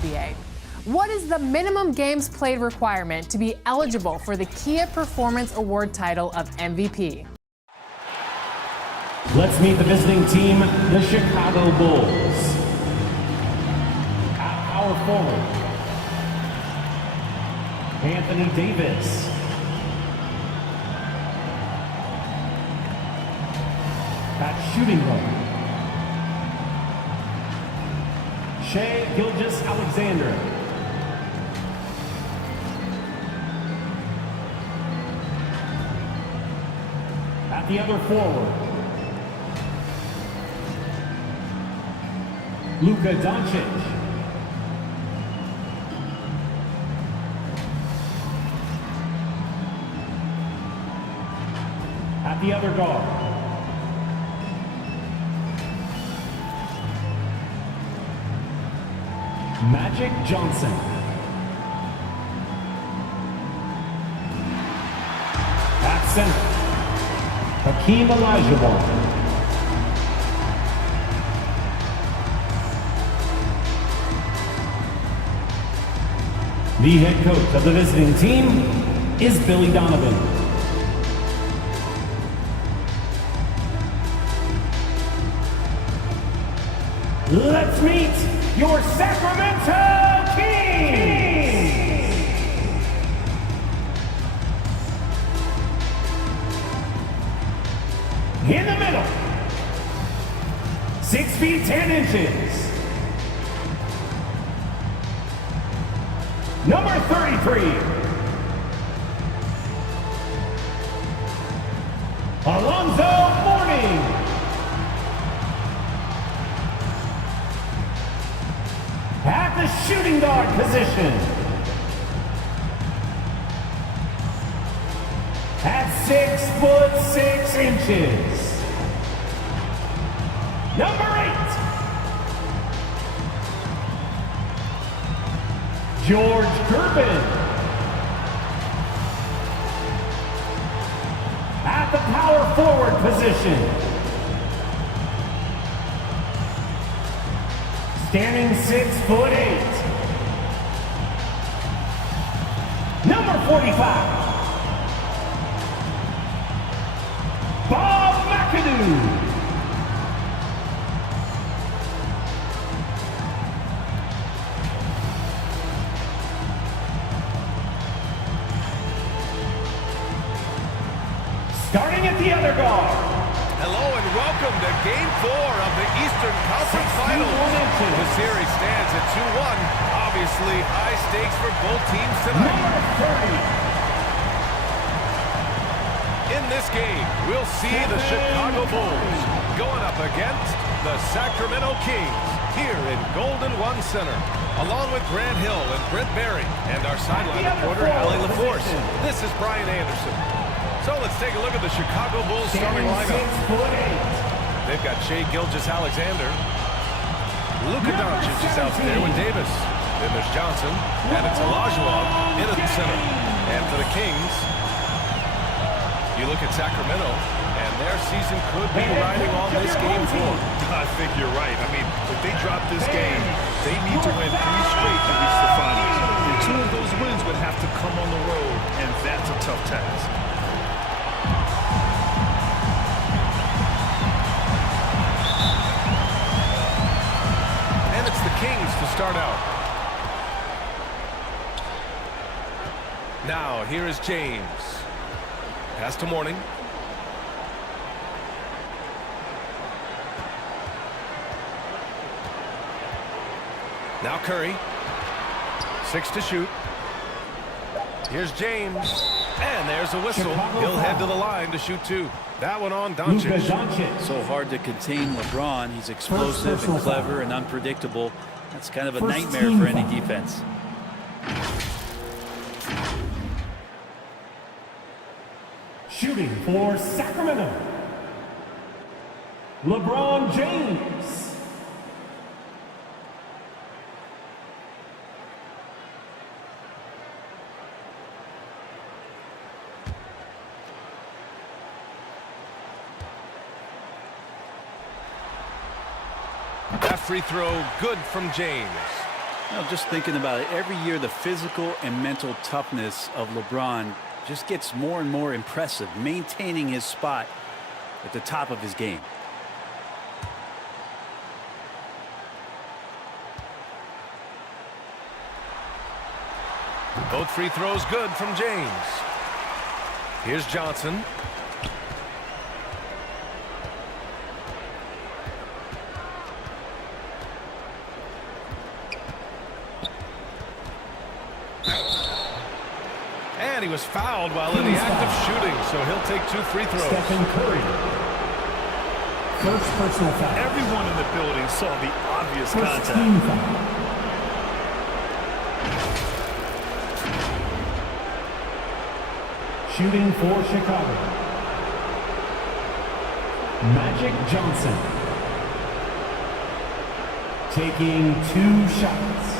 NBA. What is the minimum games played requirement to be eligible for the Kia Performance Award title of MVP? Let's meet the visiting team, the Chicago Bulls. At power forward, Anthony Davis. At shooting guard, Shai Gilgeous-Alexander. At the other forward, Luka Doncic. At the other guard, Magic Johnson. At center, Hakeem Olajuwon. The head coach of the visiting team is Billy Donovan. Let's meet your Sacramento Kings! In the middle, 6 feet 10 inches, number 33, Alonzo Mourning. At the shooting guard position, at 6 foot 6 inches, number 8, George Gervin. At the power forward position, standing 6 foot 8, number 45, Bob McAdoo. Starting at the other guard. Hello and welcome to Game 4 of the Eastern Conference Finals. The series stands at 2-1. Obviously, high stakes for both teams tonight. Number 30. In this game, we'll see the Chicago Bulls going up against the Sacramento Kings here in Golden One Center, along with Grant Hill and Brent Barry, and our sideline reporter, Allie LaForce. This is Brian Anderson. So let's take a look at the Chicago Bulls starting lineup. They've got Shai Gilgeous-Alexander. Luka Doncic is out there with Davis. Then there's Johnson, and it's Olajuwon in at the center. And for the Kings, you look at Sacramento, and their season could be riding on this game form. I think you're right. I mean, if they drop this game, they need to win 3 straight to reach the finals. And 2 of those wins would have to come on the road, and that's a tough task. Kings to start out. Now, here is James. Pass to Mourning. Now Curry. 6 to shoot. Here's James. And there's a whistle. He'll head to the line to shoot 2. That one on Doncic. So hard to contain LeBron. He's explosive and clever and unpredictable. That's kind of a nightmare for any defense. Shooting for Sacramento, LeBron James. free throw, good from James. Well, just thinking about it, every year the physical and mental toughness of LeBron just gets more and more impressive, maintaining his spot at the top of his game. Both free throws good from James. Here's Johnson. And he was fouled while in the act of shooting, so he'll take 2 free throws. Stephen Curry. First personal foul. Everyone in the building saw the obvious First contact. team foul. Shooting for Chicago. Magic Johnson. Taking 2 shots.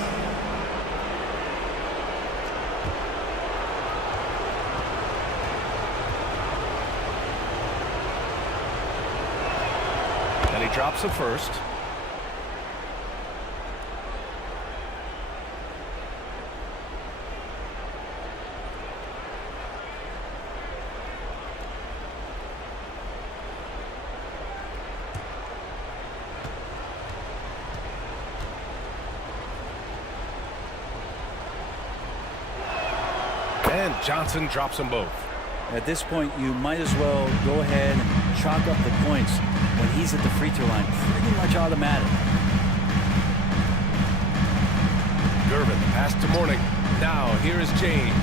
And he drops a first. And Johnson drops them both. At this point, you might as well go ahead and chalk up the points when he's at the free throw line. Pretty much automatic. Gervin, pass to Mourning. Now, here is James.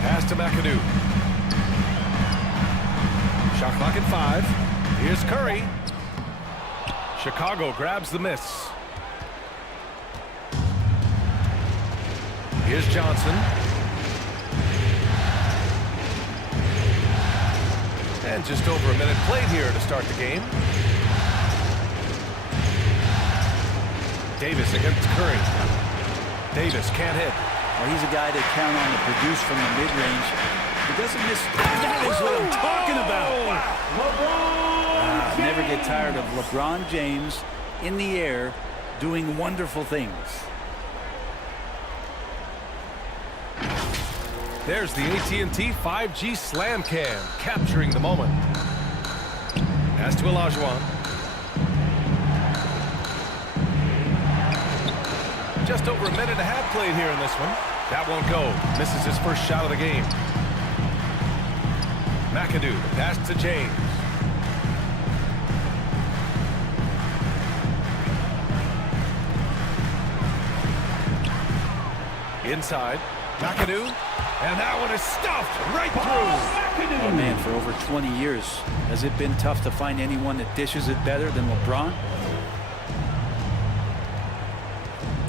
Pass to McAdoo. Shot clock at 5. Here's Curry. Chicago grabs the miss. Here's Johnson. And just over a minute played here to start the game. Davis against Curry. Davis can't hit. Well, he's a guy to count on to produce from the mid-range. He doesn't miss. That is what I'm talking about. Never get tired of LeBron James in the air doing wonderful things. There's the AT&T 5G Slam Cam, capturing the moment. Pass to Olajuwon. Just over a minute and a half played here in this one. That won't go. Misses his first shot of the game. McAdoo, pass to James. Inside. McAdoo, and that one is stuffed right through. Oh man, for over 20 years, has it been tough to find anyone that dishes it better than LeBron?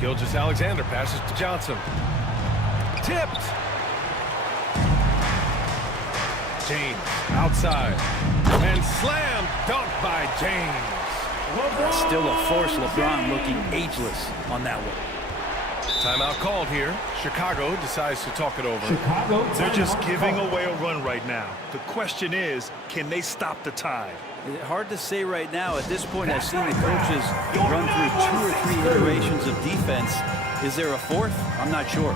Gilgeous-Alexander passes to Johnson. Tipped. James outside. And slam dunk by James. Still a force. LeBron looking ageless on that one. Timeout called here. Chicago decides to talk it over. Chicago. They're just giving away a run right now. The question is, can they stop the tide? Hard to say right now. At this point, I've seen the coaches run through 2 or 3 iterations of defense. Is there a fourth? I'm not sure.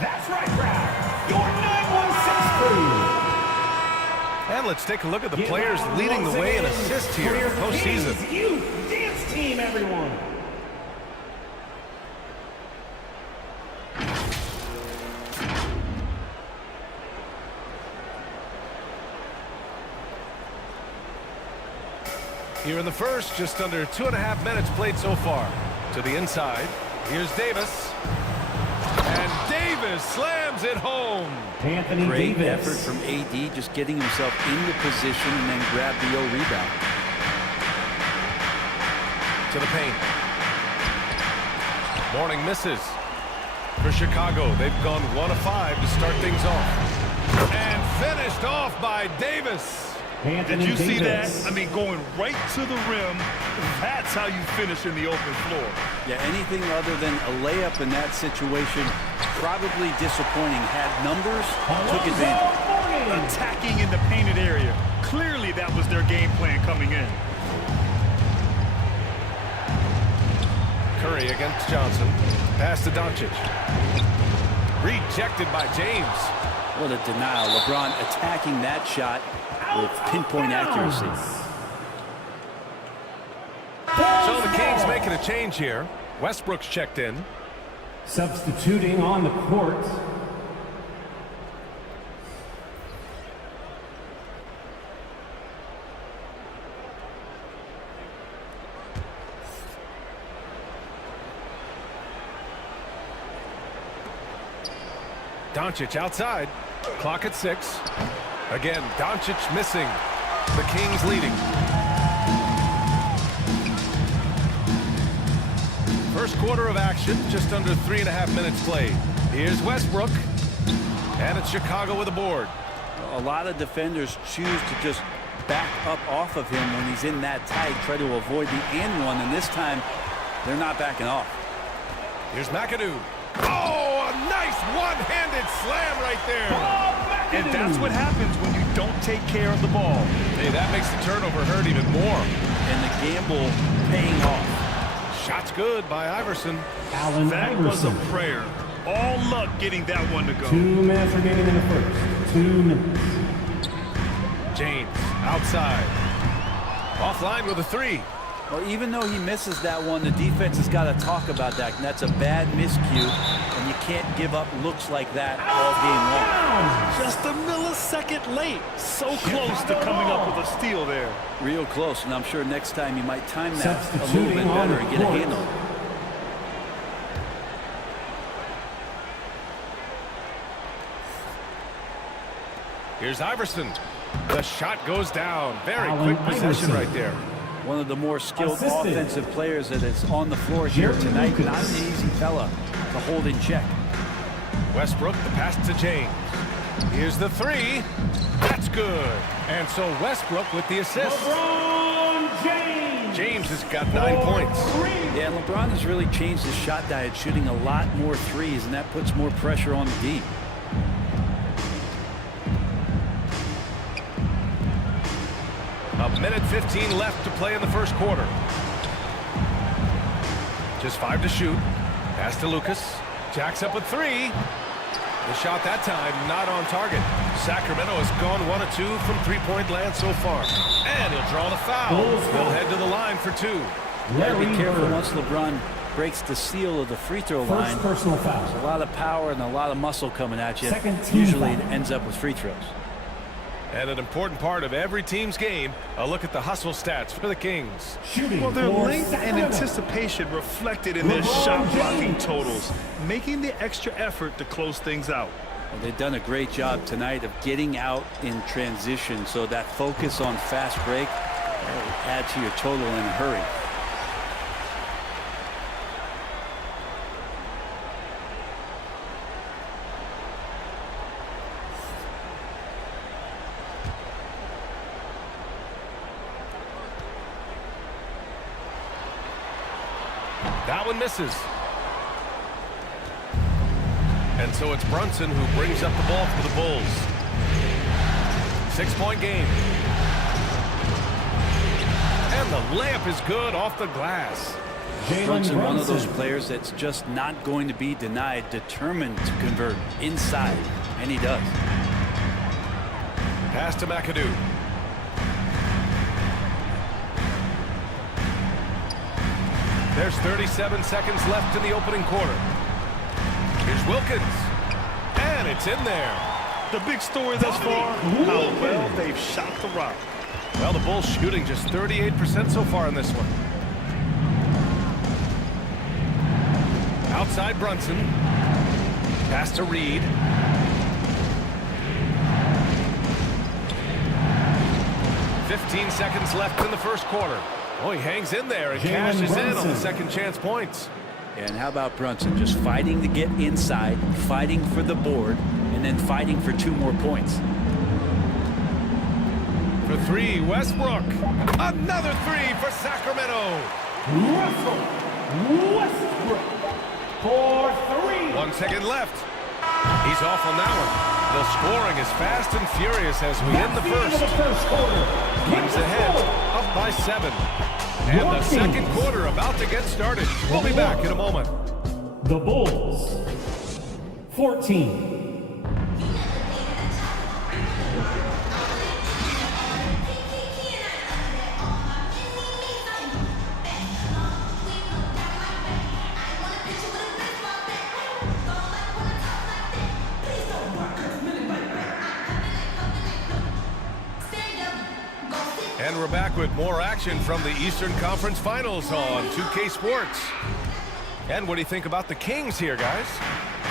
That's right, crowd. Your 9-1 And let's take a look at the players leading the way in assists here in the postseason. You dance team, everyone. Here in the first, just under 2.5 minutes played so far. To the inside, here's Davis. And Davis slams it home. Anthony Great Davis. effort from AD, just getting himself into position and then grab the rebound. To the paint. Morning misses. For Chicago, they've gone 1 of 5 to start things off. And finished off by Davis. Did you see that? I mean, going right to the rim, that's how you finish in the open floor. Yeah, anything other than a layup in that situation, probably disappointing. Had numbers, took advantage. Attacking in the painted area. Clearly that was their game plan coming in. Curry against Johnson. Pass to Doncic. Rejected by James. What a denial. LeBron attacking that shot with pinpoint accuracy. So the Kings making a change here. Westbrook's checked in. Substituting on the court. Doncic outside. Clock at 6. Again, Doncic missing. The Kings leading. First quarter of action, just under 3.5 minutes played. Here's Westbrook. And it's Chicago with a board. A lot of defenders choose to just back up off of him when he's in that tight, try to avoid the and one, and this time they're not backing off. Here's McAdoo. Oh, a nice one-handed slam right there. And that's what happens when you don't take care of the ball. Hey, that makes the turnover hurt even more. And the gamble paying off. Shot's good by Iverson. Allen That Iverson. was a prayer. All luck getting that one to go. 2 minutes remaining in the first. 2 minutes. James outside. Offline with a 3. Well, even though he misses that one, the defense has got to talk about that. And that's a bad miscue, and you can't give up looks like that all game long. Just a millisecond late. So close to coming up with a steal there. Real close, and I'm sure next time you might time that a little Substituting bit on better the and get a court. handle. Here's Iverson. The shot goes down. Very Allen quick possession Iverson. right there. One of the more skilled Assisted. offensive players that is on the floor here Jerry tonight. Lucas. Not an easy fella to hold in check. Westbrook, the pass to James. Here's the 3. That's good. And so Westbrook with the assist. LeBron James. James has got 9 points. Yeah, LeBron has really changed his shot diet, shooting a lot more threes, and that puts more pressure on the D. A minute 15 left to play in the first quarter. Just 5 to shoot. Pass to Lucas. Jacks up with 3. The shot that time not on target. Sacramento has gone 1 of 2 from three-point land so far. And he'll draw the foul. He'll head to the line for 2. Gotta be Larry careful Bird. once LeBron breaks the seal of the free throw line. First personal foul. A lot of power and a lot of muscle coming at you. Second team Usually foul. it ends up with free throws. And an important part of every team's game, a look at the hustle stats for the Kings. Shooting. Well, their for length and Sacramento. anticipation reflected in their LeBron shot blocking James. totals, making the extra effort to close things out. Well, they've done a great job tonight of getting out in transition, so that focus on fast break will add to your total in a hurry. That one misses. And so it's Brunson who brings up the ball for the Bulls. 6-point game. And the layup is good off the glass. Jalen Brunson, one of those Brunson. players that's just not going to be denied, determined to convert inside, and he does. Pass to McAdoo. There's 37 seconds left in the opening quarter. Here's Wilkins. And it's in there. The big story thus far, how well they've shot the rock. Well, the Bulls shooting just 38% so far in this one. Outside Brunson. Pass to Reed. "15 seconds left in the first quarter. Oh, he hangs in there and cashes in on the second chance points. And how about Brunson just fighting to get inside, fighting for the board, and then fighting for 2 more points. For 3, Westbrook. Another 3 for Sacramento. Russell Westbrook for 3. 1 second left. He's off on that one. The scoring is fast and furious as we end the first. Quarter. Kings ahead, up by 7. And the second quarter about to get started. We'll be back in a moment. The Bulls 14. And we're back with more action from the Eastern Conference Finals on 2K Sports. And what do you think about the Kings here, guys?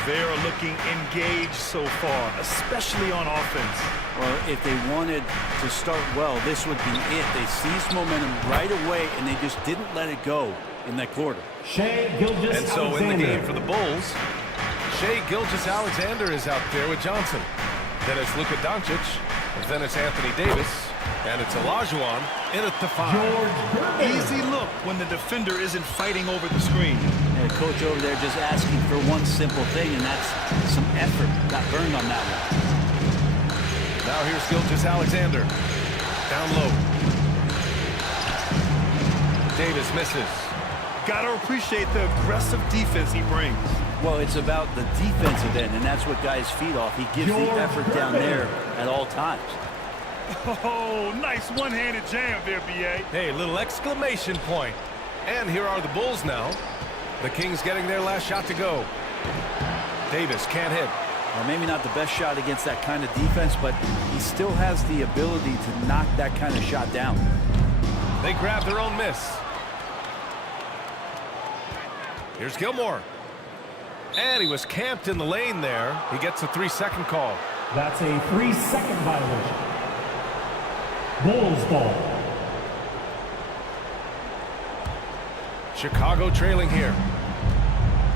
They're looking engaged so far, especially on offense. Well, if they wanted to start well, this would be it. They seized momentum right away, and they just didn't let it go in that quarter. Shai Gilgeous-Alexander. And so in the game for the Bulls, Shai Gilgeous-Alexander is out there with Johnson. Then it's Luka Doncic. Then it's Anthony Davis. And it's Olajuwon in at the 5. Easy look when the defender isn't fighting over the screen. And the coach over there just asking for one simple thing, and that's some effort. Got burned on that one. Now here's Gilgeous-Alexander. Down low. Davis misses. Gotta appreciate the aggressive defense he brings. Well, it's about the defensive end, and that's what guys feed off. He gives the effort down there at all times. Oh, nice one-handed jam there, B.A. Hey, little exclamation point. And here are the Bulls now. The Kings getting their last shot to go. Davis can't hit. Well, maybe not the best shot against that kind of defense, but he still has the ability to knock that kind of shot down. They grab their own miss. Here's Gilmore. And he was camped in the lane there. He gets a 3-second call. That's a 3-second violation. Bulls ball. Chicago trailing here.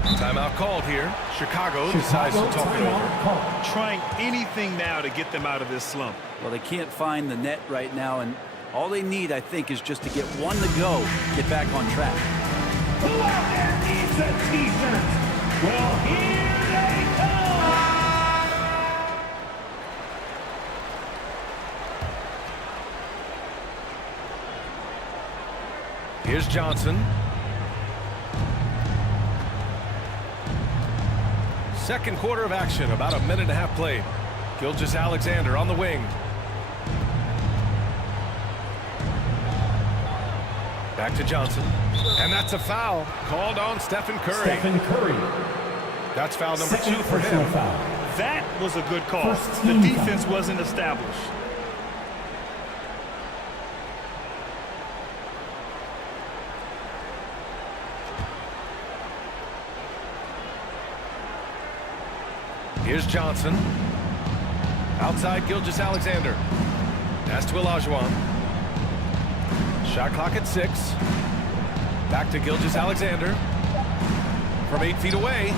Timeout called here. Chicago decides to talk it over. Trying anything now to get them out of this slump. Well, they can't find the net right now, and all they need, I think, is just to get one to go, get back on track. Who out there needs a t-shirt? Well, here they come! Here's Johnson. Second quarter of action, about a minute and a half played. Gilgeous-Alexander on the wing. Back to Johnson. And that's a foul called on Stephen Curry. Stephen Curry. That's foul number Second 2 for personal him. foul. That was a good call. First The team defense foul. wasn't established. Here's Johnson. Outside Gilgeous-Alexander. Pass to Olajuwon. Shot clock at 6. Back to Gilgeous-Alexander. From 8 feet away.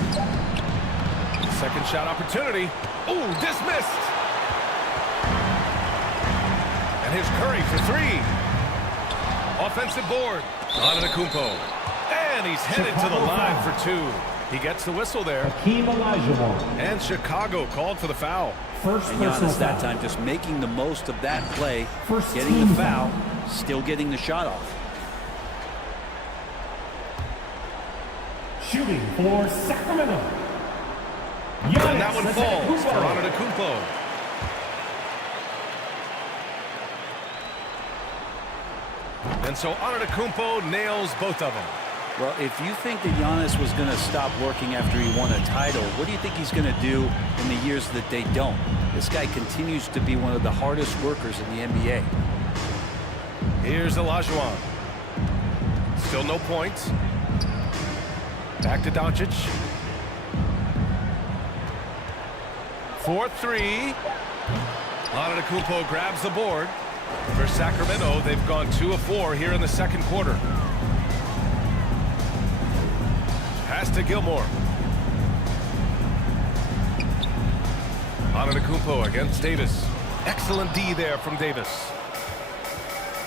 Second shot opportunity. Ooh, dismissed. And here's Curry for 3. Offensive board. Antetokounmpo. And he's headed to the line for 2. He gets the whistle there. Hakeem Olajuwon. And Chicago called for the foul. First And personal Giannis that foul. time just making the most of that play, First getting team the foul, still getting the shot off. Shooting for Sacramento. And that one falls for Antetokounmpo. And so Antetokounmpo nails both of them. Well, if you think that Giannis was going to stop working after he won a title, what do you think he's going to do in the years that they don't? This guy continues to be one of the hardest workers in the NBA. Here's Olajuwon. Still no points. Back to Doncic. 4-3. Antetokounmpo grabs the board. For Sacramento, they've gone 2 of 4 here in the second quarter. Pass to Gilmore. Antetokounmpo against Davis. Excellent D there from Davis.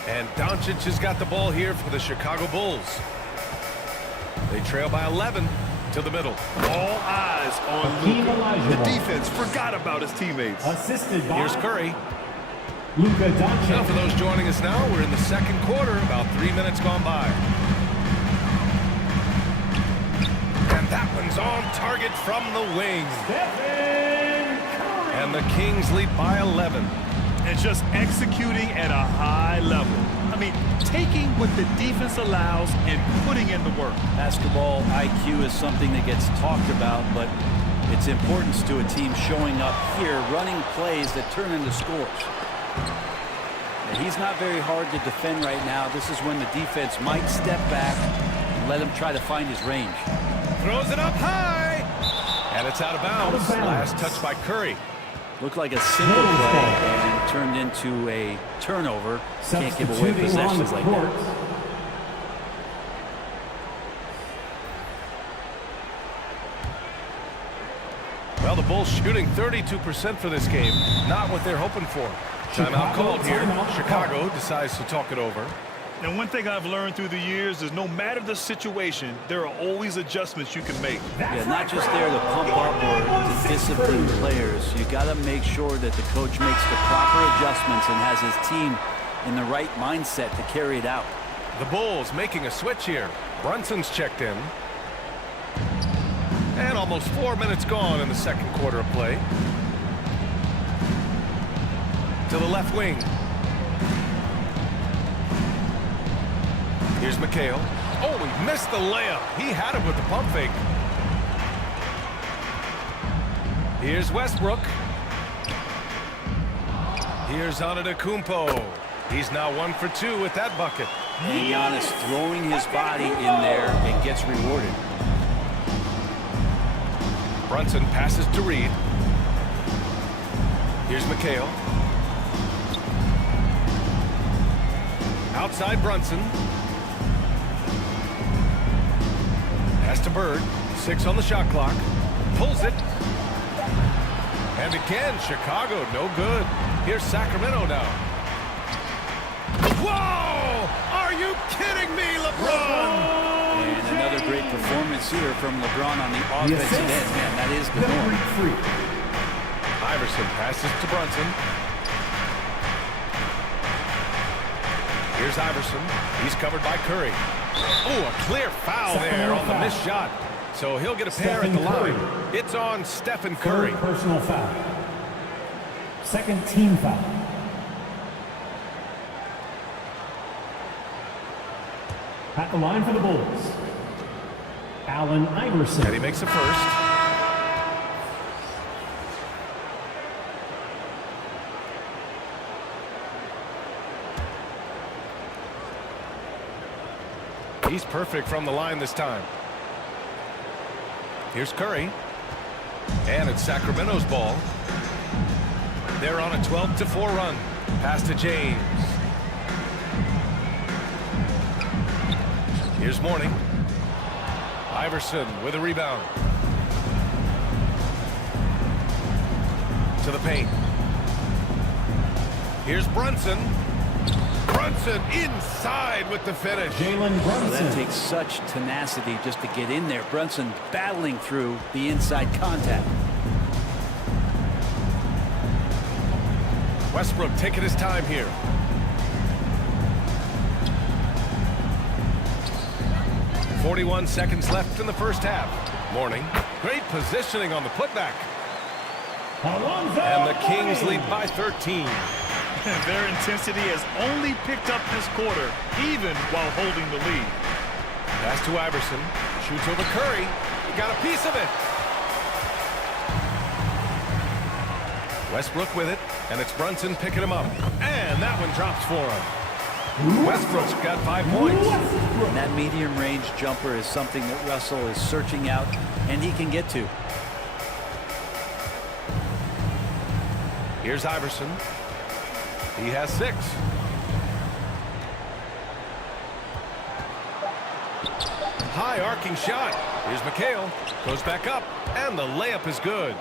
And Doncic has got the ball here for the Chicago Bulls. They trail by 11 to the middle. All eyes on Luka. The defense forgot about his teammates. Assisted by Here's Curry. Luka Doncic. Now for those joining us now, we're in the second quarter, about 3 minutes gone by. And that one's on target from the wing. Stephen Curry. And the Kings lead by 11. And just executing at a high level. I mean, taking what the defense allows and putting in the work. Basketball IQ is something that gets talked about, but its importance to a team showing up here, running plays that turn into scores. And he's not very hard to defend right now. This is when the defense might step back and let him try to find his range. Throws it up high. And it's out of bounds. Last touch by Curry. Looked like a simple play and turned into a turnover. Can't give away possessions like that. Well, the Bulls shooting 32% for this game. Not what they're hoping for. Timeout called here. Chicago decides to talk it over. And one thing I've learned through the years is no matter the situation, there are always adjustments you can make. Yeah, not just there to pump up or to discipline players. You got to make sure that the coach makes the proper adjustments and has his team in the right mindset to carry it out. The Bulls making a switch here. Brunson's checked in. And almost 4 minutes gone in the second quarter of play. To the left wing. Here's McHale. Oh, he missed the layup. He had him with the pump fake. Here's Westbrook. Here's Antetokounmpo. He's now 1 for 2 with that bucket. And Giannis throwing his body in there and gets rewarded. Brunson passes to Reed. Here's McHale. Outside Brunson. Pass to Bird. 6 on the shot clock. Pulls it. And again, Chicago, no good. Here's Sacramento now. Whoa! Are you kidding me, LeBron? And another great performance here from LeBron on the offensive end. Man, that is the norm. Iverson passes to Brunson. Here's Iverson. He's covered by Curry. Oh, a clear foul there on the missed shot. So he'll get a pair at the line. It's on Stephen Curry. Third personal foul. Second team foul. At the line for the Bulls, Allen Iverson. And he makes the first. He's perfect from the line this time. Here's Curry. And it's Sacramento's ball. They're on a 12-4 run. Pass to James. Here's Mourning. Iverson with a rebound. To the paint. Here's Brunson. Brunson inside with the finish. Jalen Brunson. That takes such tenacity just to get in there. Brunson battling through the inside contact. Westbrook taking his time here. .41 seconds left in the first half. Mourning. Great positioning on the putback. And the Kings lead by 13. Their intensity has only picked up this quarter, even while holding the lead. Pass to Iverson. Shoots over Curry. He got a piece of it. Westbrook with it, and it's Brunson picking him up. And that one drops for him. Westbrook's got 5 points. And that medium-range jumper is something that Russell is searching out, and he can get to. Here's Iverson. He has 6. High arcing shot. Here's McHale. Goes back up, and the layup is good.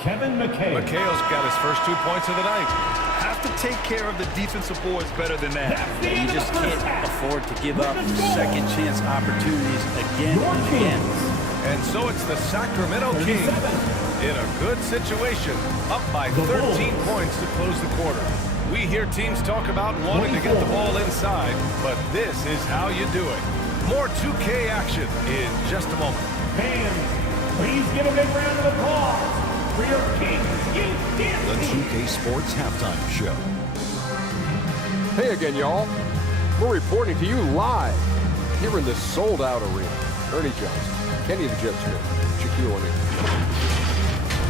Kevin McHale. McHale's got his first 2 points of the night. Have to take care of the defensive boards better than that. You just can't afford to give up second chance opportunities again and again. And so it's the Sacramento Kings in a good situation, up by 13 points to close the quarter. We hear teams talk about wanting to get the ball inside, but this is how you do it. More 2K action in just a moment. Fans, please give a big round of applause for your Kings Youth Dance The Team. 2K Sports Halftime Show. Hey again, y'all. We're reporting to you live here in this sold-out arena. Ernie Johnson, Kenny the Jet Smith, Shaquille O'Neal.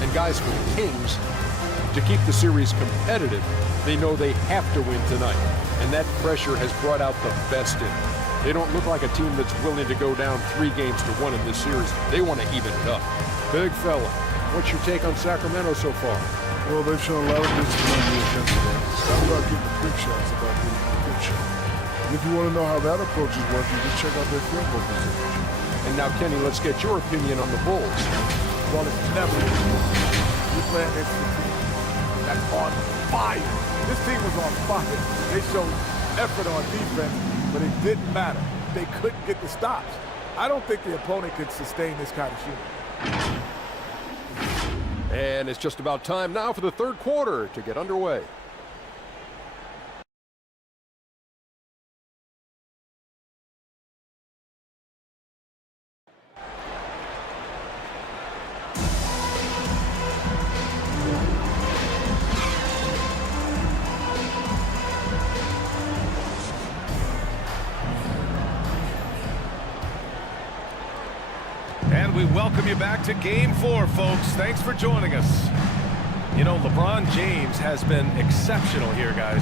And guys, for the Kings, to keep the series competitive, they know they have to win tonight. And that pressure has brought out the best in them. They don't look like a team that's willing to go down 3 games to 1 in this series. They want to even it up. Big fella, what's your take on Sacramento so far? Well, they've shown a lot of discipline on the offensive end. It's not about getting the quick shots, it's about getting the good shot. And if you want to know how that approach is working, just check out their field goal percentage. And now, Kenny, let's get your opinion on the Bulls. Well, it's never you're playing against the team that's on fire. This team was on fire. They showed effort on defense, but it didn't matter. They couldn't get the stops. I don't think the opponent could sustain this kind of shooting. And it's just about time now for the third quarter to get underway. And we welcome you back to Game 4, folks. Thanks for joining us. You know, LeBron James has been exceptional here, guys.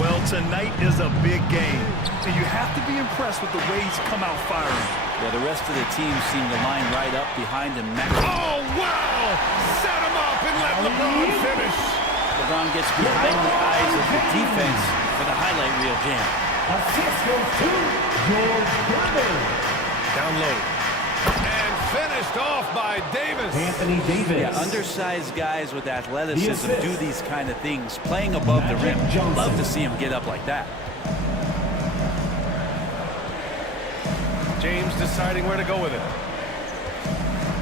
Well, tonight is a big game, and you have to be impressed with the way he's come out firing. Yeah, the rest of the team seem to line right up behind him. Oh, wow! Set him up and let LeBron finish. LeBron gets behind the eyes of the defense for the highlight reel jam. Assist goes to George Gervin. Down low. And finished off by Davis. Anthony Davis. Yeah, undersized guys with athleticism do these kind of things, playing above the rim. Love to see him get up like that. James deciding where to go with it.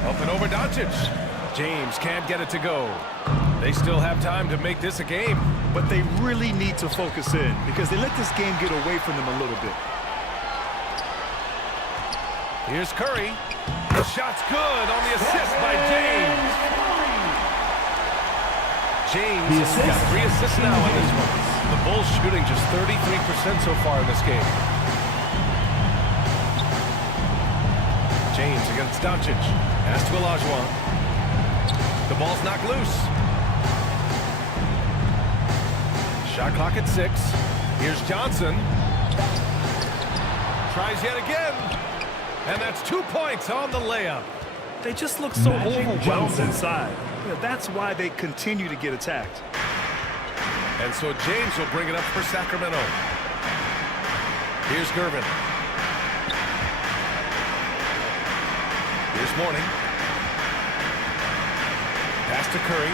Up and over Doncic. James can't get it to go. They still have time to make this a game. But they really need to focus in because they let this game get away from them a little bit. Here's Curry. The shot's good on the assist by James. James has got 3 assists now in this one. The Bulls shooting just 33% so far in this game. James against Doncic. Pass to Olajuwon. The ball's knocked loose. Shot clock at 6. Here's Johnson. Tries yet again. And that's 2 points on the layup. They just look so overwhelmed inside. Yeah, that's why they continue to get attacked. And so James will bring it up for Sacramento. Here's Gervin. Here's Mourning. Pass to Curry.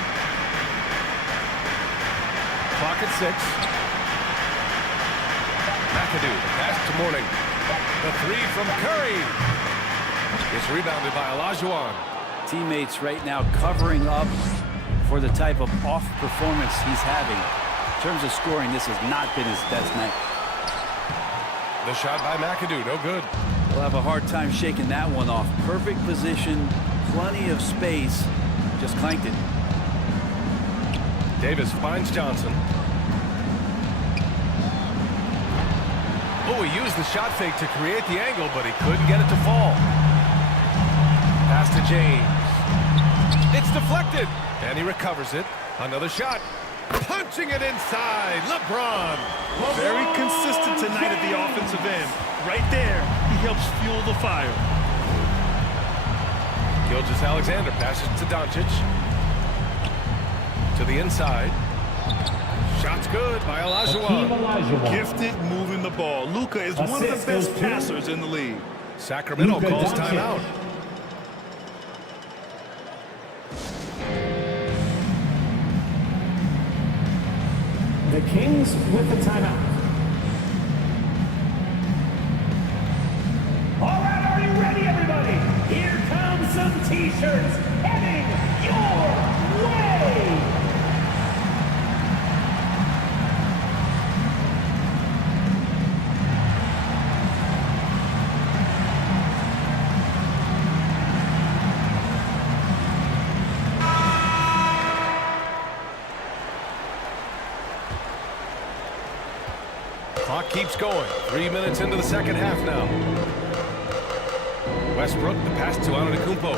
Clock at 6. McAdoo. Pass to Mourning. The 3 from Curry. It's rebounded by Olajuwon. Teammates right now covering up for the type of off performance he's having. In terms of scoring, this has not been his best night. The shot by McAdoo, no good. We'll have a hard time shaking that one off. Perfect position, plenty of space, just clanked it. Davis finds Johnson. Oh, he used the shot fake to create the angle, but he couldn't get it to fall. Pass to James. It's deflected, and he recovers it. Another shot. Punching it inside. LeBron. Very consistent tonight at the offensive end. Right there, he helps fuel the fire. Gilgeous-Alexander passes to Doncic. To the inside. Shot's good by Olajuwon. Gifted moving the ball. Luka is one of the best passers in the league. Sacramento calls timeout. The Kings with the timeout. All right, are you ready, everybody? Here come some T-shirts heading your way. Clock keeps going. 3 minutes into the second half now. Westbrook, the pass to Antetokounmpo.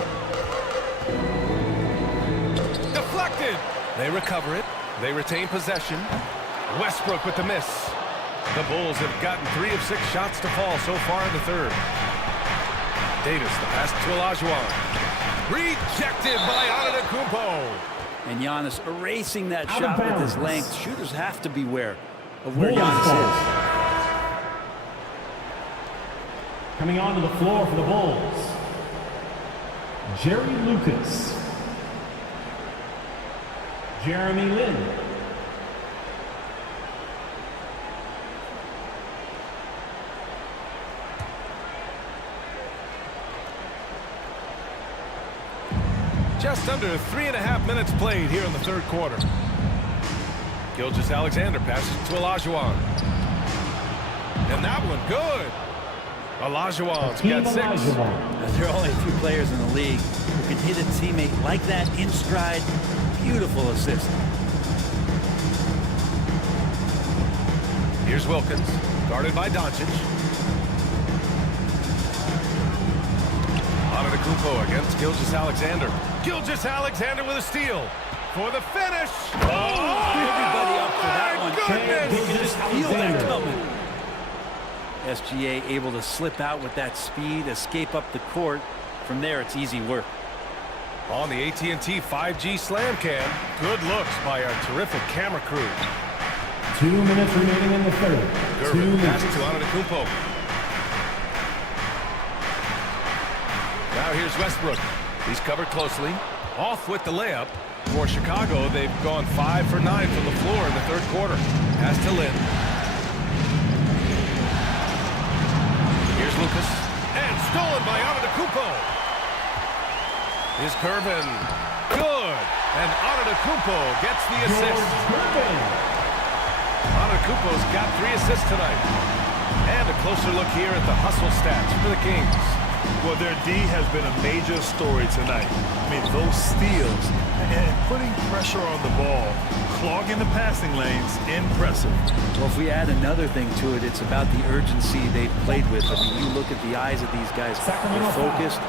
Deflected. They recover it. They retain possession. Westbrook with the miss. The Bulls have gotten 3 of 6 shots to fall so far in the third. Davis, the pass to Olajuwon. Rejected by Antetokounmpo. And Giannis erasing that shot with his length. Shooters have to beware of where Giannis is. Coming onto the floor for the Bulls, Jerry Lucas, Jeremy Lin, Just under 3.5 minutes played here in the third quarter. Gilgeous-Alexander passes to Olajuwon. And that one good. Olajuwon's got 6. There are only a few players in the league who can hit a teammate like that in stride. Beautiful assist. Here's Wilkins, guarded by Doncic. Antetokounmpo against Gilgeous-Alexander. Gilgeous-Alexander with a steal for the finish. Everybody up for that one. Goodness. You can just feel that coming. SGA able to slip out with that speed, escape up the court. From there, it's easy work. On the AT&T 5G Slam Cam, good looks by our terrific camera crew. 2 minutes remaining in the third. Gervin passes to Antetokounmpo. Now here's Westbrook. He's covered closely. Off with the layup. For Chicago, they've gone 5 for 9 from the floor in the third quarter. Pass to Lin. Here's Lucas. And stolen by Antetokounmpo. Here's Gervin. Good. And Antetokounmpo gets the assist. Antetokounmpo's got 3 assists tonight. And a closer look here at the hustle stats for the Kings. Well, their D has been a major story tonight. I mean, those steals and putting pressure on the ball, clogging the passing lanes, impressive. Well, if we add another thing to it, it's about the urgency they've played with. I mean, you look at the eyes of these guys. They're focused,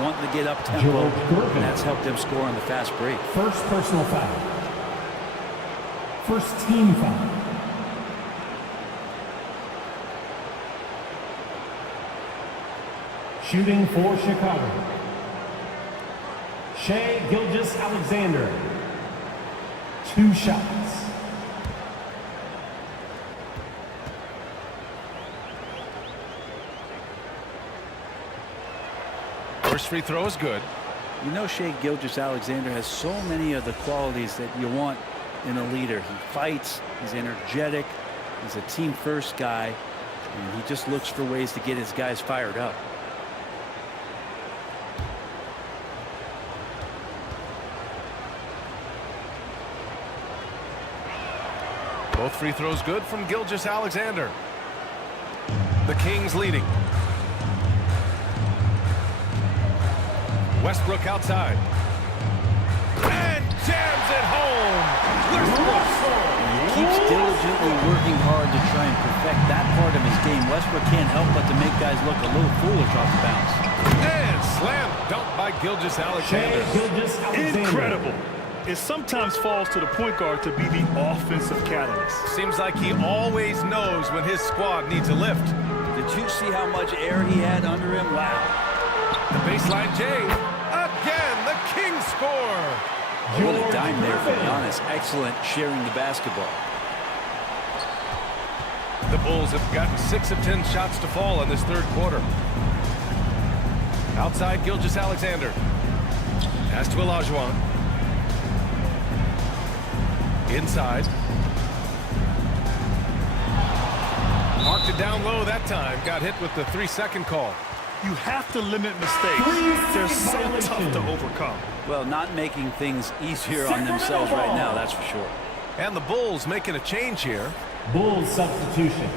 wanting to get up tempo, and that's helped them score on the fast break. First personal foul. First team foul. Shooting for Chicago, Shai Gilgeous-Alexander. 2 shots. First free throw is good. You know, Shai Gilgeous-Alexander has so many of the qualities that you want in a leader. He fights, he's energetic, he's a team-first guy, and he just looks for ways to get his guys fired up. Both free throws good from Gilgeous-Alexander. The Kings leading. Westbrook outside. And jams it home. Westbrook. Keeps He's diligently working hard to try and perfect that part of his game. Westbrook can't help but to make guys look a little foolish off the bounce. And slam dunk by Gilgeous-Alexander. Incredible. It sometimes falls to the point guard to be the offensive catalyst. Seems like he always knows when his squad needs a lift. Did you see how much air he had under him? Wow. The baseline J. Again, the Kings score. What a dime there for Giannis. Excellent sharing the basketball. The Bulls have gotten 6 of 10 shots to fall in this third quarter. Outside Gilgeous-Alexander. Pass to Olajuwon. Inside. Marked it down low that time. Got hit with the 3-second call. You have to limit mistakes. They're so tough to overcome. Well, not making things easier on themselves right now, that's for sure. And the Bulls making a change here. Bulls substitution.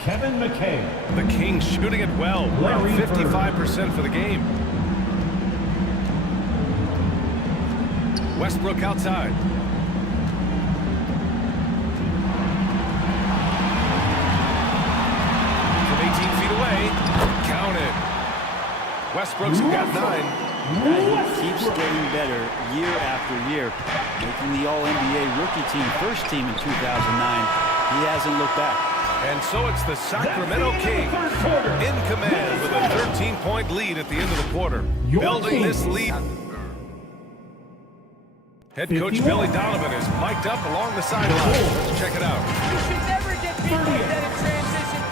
Kevin McHale. The Kings shooting it well. Around 55% for the game. Westbrook outside. From 18 feet away. Counted. Westbrook's got 9. He keeps getting better year after year, making the All-NBA rookie team first team in 2009. He hasn't looked back. And so it's the Sacramento Kings in command with a 13-point lead at the end of the quarter. Building this lead. Head coach Billy Donovan is mic'd up along the sideline. Let's check it out. You should never get beat like that in transition.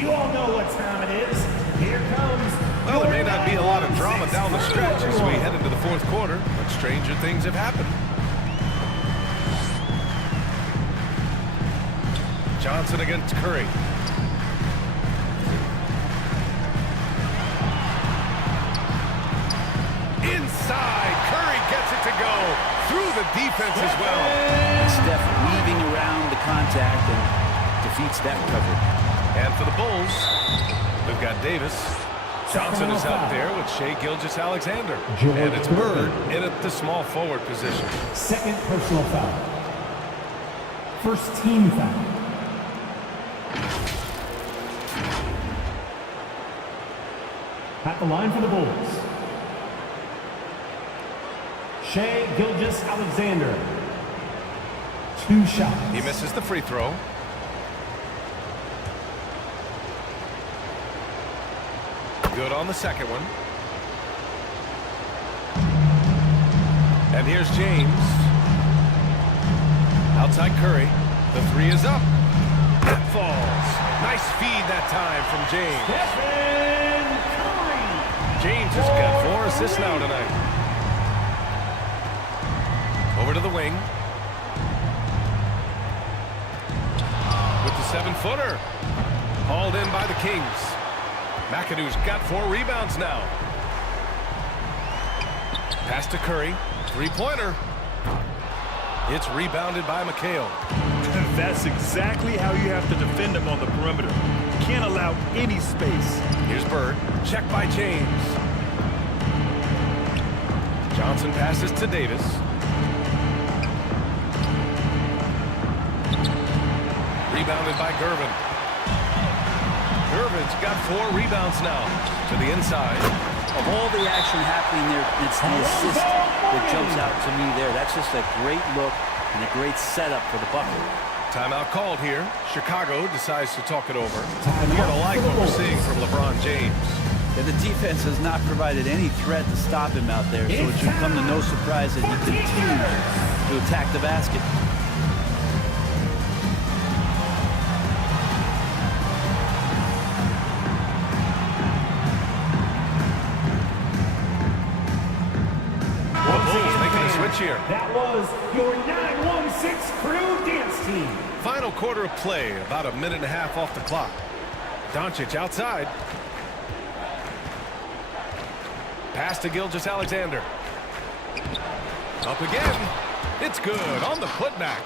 You all know what time it is. Here comes. Well, there may not be a lot of drama down the stretch as we head into the fourth quarter, but stranger things have happened. Johnson against Curry. Inside, Curry gets it to go through the defense as well. And Steph weaving around the contact and defeats that coverage. And for the Bulls, we've got Davis. Johnson is out there with Shai Gilgeous-Alexander. And it's Bird in at the small forward position. Second personal foul. First team foul. At the line for the Bulls. Shai Gilgeous-Alexander. 2 shots. He misses the free throw. Good on the second one. And here's James. Outside Curry. The 3 is up. That falls. Nice feed that time from James. James has got 4 assists now tonight. Over to the wing. With the 7-footer. Hauled in by the Kings. McAdoo's got 4 rebounds now. Pass to Curry. 3-pointer. It's rebounded by McHale. That's exactly how you have to defend him on the perimeter. You can't allow any space. Here's Bird. Check by James. Johnson passes to Davis. Rebounded by Gervin. Gervin's got 4 rebounds now to the inside. Of all the action happening there, it's the assist that jumps out to me there. That's just a great look and a great setup for the bucket. Timeout called here. Chicago decides to talk it over. You gotta like what we're seeing from LeBron James. And the defense has not provided any threat to stop him out there, so it should come to no surprise that he continues to attack the basket. The Bulls making a switch here. That was your 916 crew dance team. Final quarter of play, about a minute and a half off the clock. Doncic outside. Pass to Gilgeous-Alexander. Up again. It's good on the putback.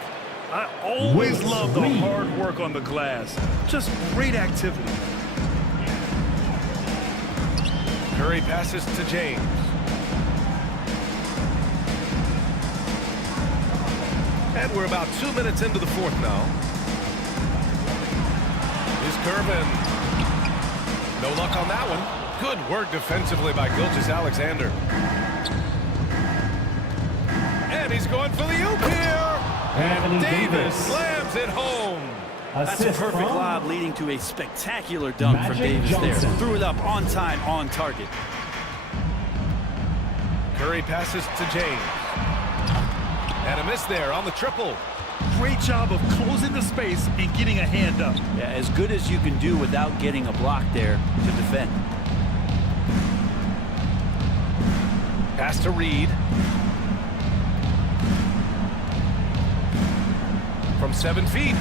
I always love the hard work on the glass. Just great activity. Curry passes to James. And we're about 2 minutes into the fourth now. Here's Curvin. No luck on that one. Good work defensively by Gilgeous-Alexander. And he's going for the oop here. And Davis slams it home. That's a perfect lob leading to a spectacular dunk from Davis there. Threw it up on time, on target. Curry passes to James. And a miss there on the triple. Great job of closing the space and getting a hand up. Yeah, as good as you can do without getting a block there to defend. Pass to Reed. From 7 feet.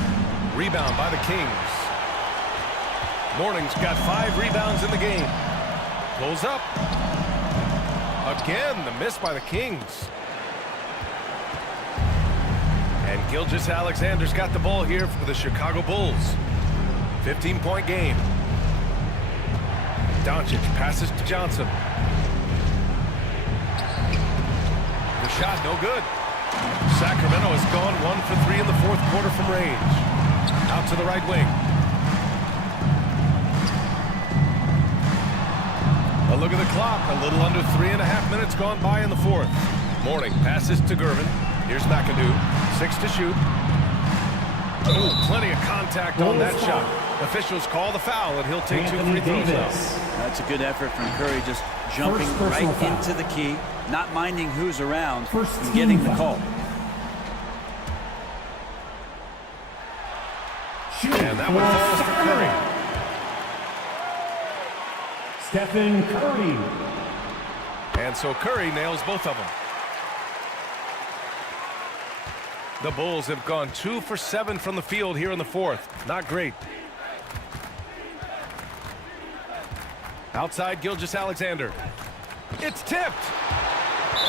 Rebound by the Kings. Morning's got 5 rebounds in the game. Pulls up. Again, the miss by the Kings. And Gilgeous-Alexander's got the ball here for the Chicago Bulls. 15-point game. Doncic passes to Johnson. The shot, no good. Sacramento has gone 1 for 3 in the fourth quarter from range. Out to the right wing. A look at the clock. A little under 3.5 minutes gone by in the fourth. Mourning passes to Gervin. Here's McAdoo. 6 to shoot. Oh, plenty of contact on that shot. Officials call the foul, and he'll take 2 free throws now. That's a good effort from Curry, just jumping right into the key, not minding who's around, and getting the call. And that one falls for Curry. Stephen Curry. And so Curry nails both of them. The Bulls have gone 2 for 7 from the field here in the fourth. Not great. Outside Gilgeous-Alexander. It's tipped.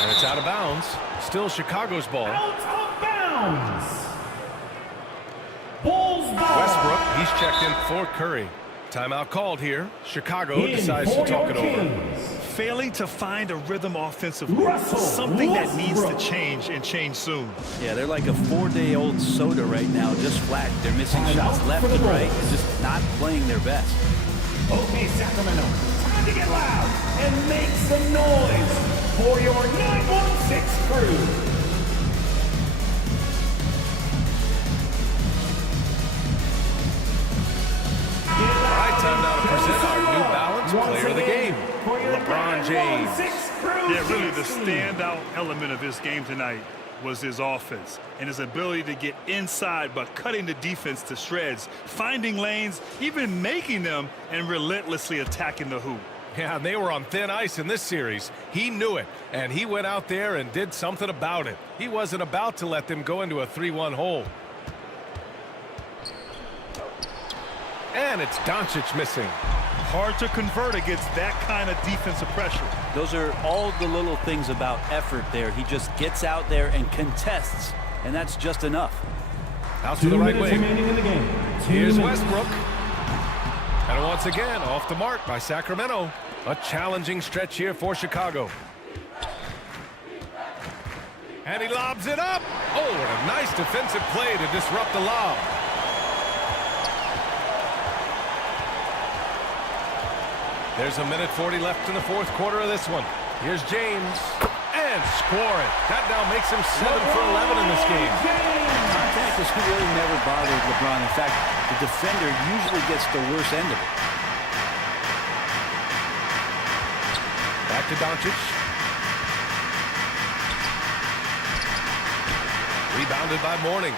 And it's out of bounds. Still Chicago's ball. Out of bounds. Bulls ball. Westbrook, he's checked in for Curry. Timeout called here. Chicago decides to talk it over. Failing to find a rhythm offensively. Something that needs to change and change soon. Yeah, they're like a 4-day-old soda right now, just flat. They're missing shots left and right, and just not playing their best. Okay, Sacramento, time to get loud and make some noise for your 916 crew. Time now to present our New Balance Player of the Game, LeBron James. Yeah, really the standout element of his game tonight was his offense and his ability to get inside by cutting the defense to shreds, finding lanes, even making them, and relentlessly attacking the hoop. Yeah, they were on thin ice in this series. He knew it, and he went out there and did something about it. He wasn't about to let them go into a 3-1 hole. And it's Doncic missing. Hard to convert against that kind of defensive pressure. Those are all the little things about effort there. He just gets out there and contests, and that's just enough. Out to the right wing. In the game. Here's Westbrook. And once again, off the mark by Sacramento. A challenging stretch here for Chicago. And he lobs it up. Oh, what a nice defensive play to disrupt the lob. There's 1:40 left in the fourth quarter of this one. Here's James. And score it. That now makes him 7 for 11 in this game. Contact has really never bothered LeBron. In fact, the defender usually gets the worst end of it. Back to Doncic. Rebounded by Mourning.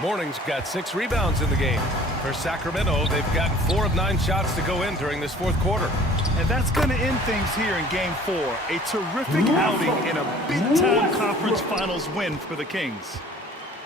Mourning's got 6 rebounds in the game. For Sacramento, they've gotten 4 of 9 shots to go in during this fourth quarter. And that's going to end things here in Game 4. A terrific outing and a big-time conference finals win for the Kings.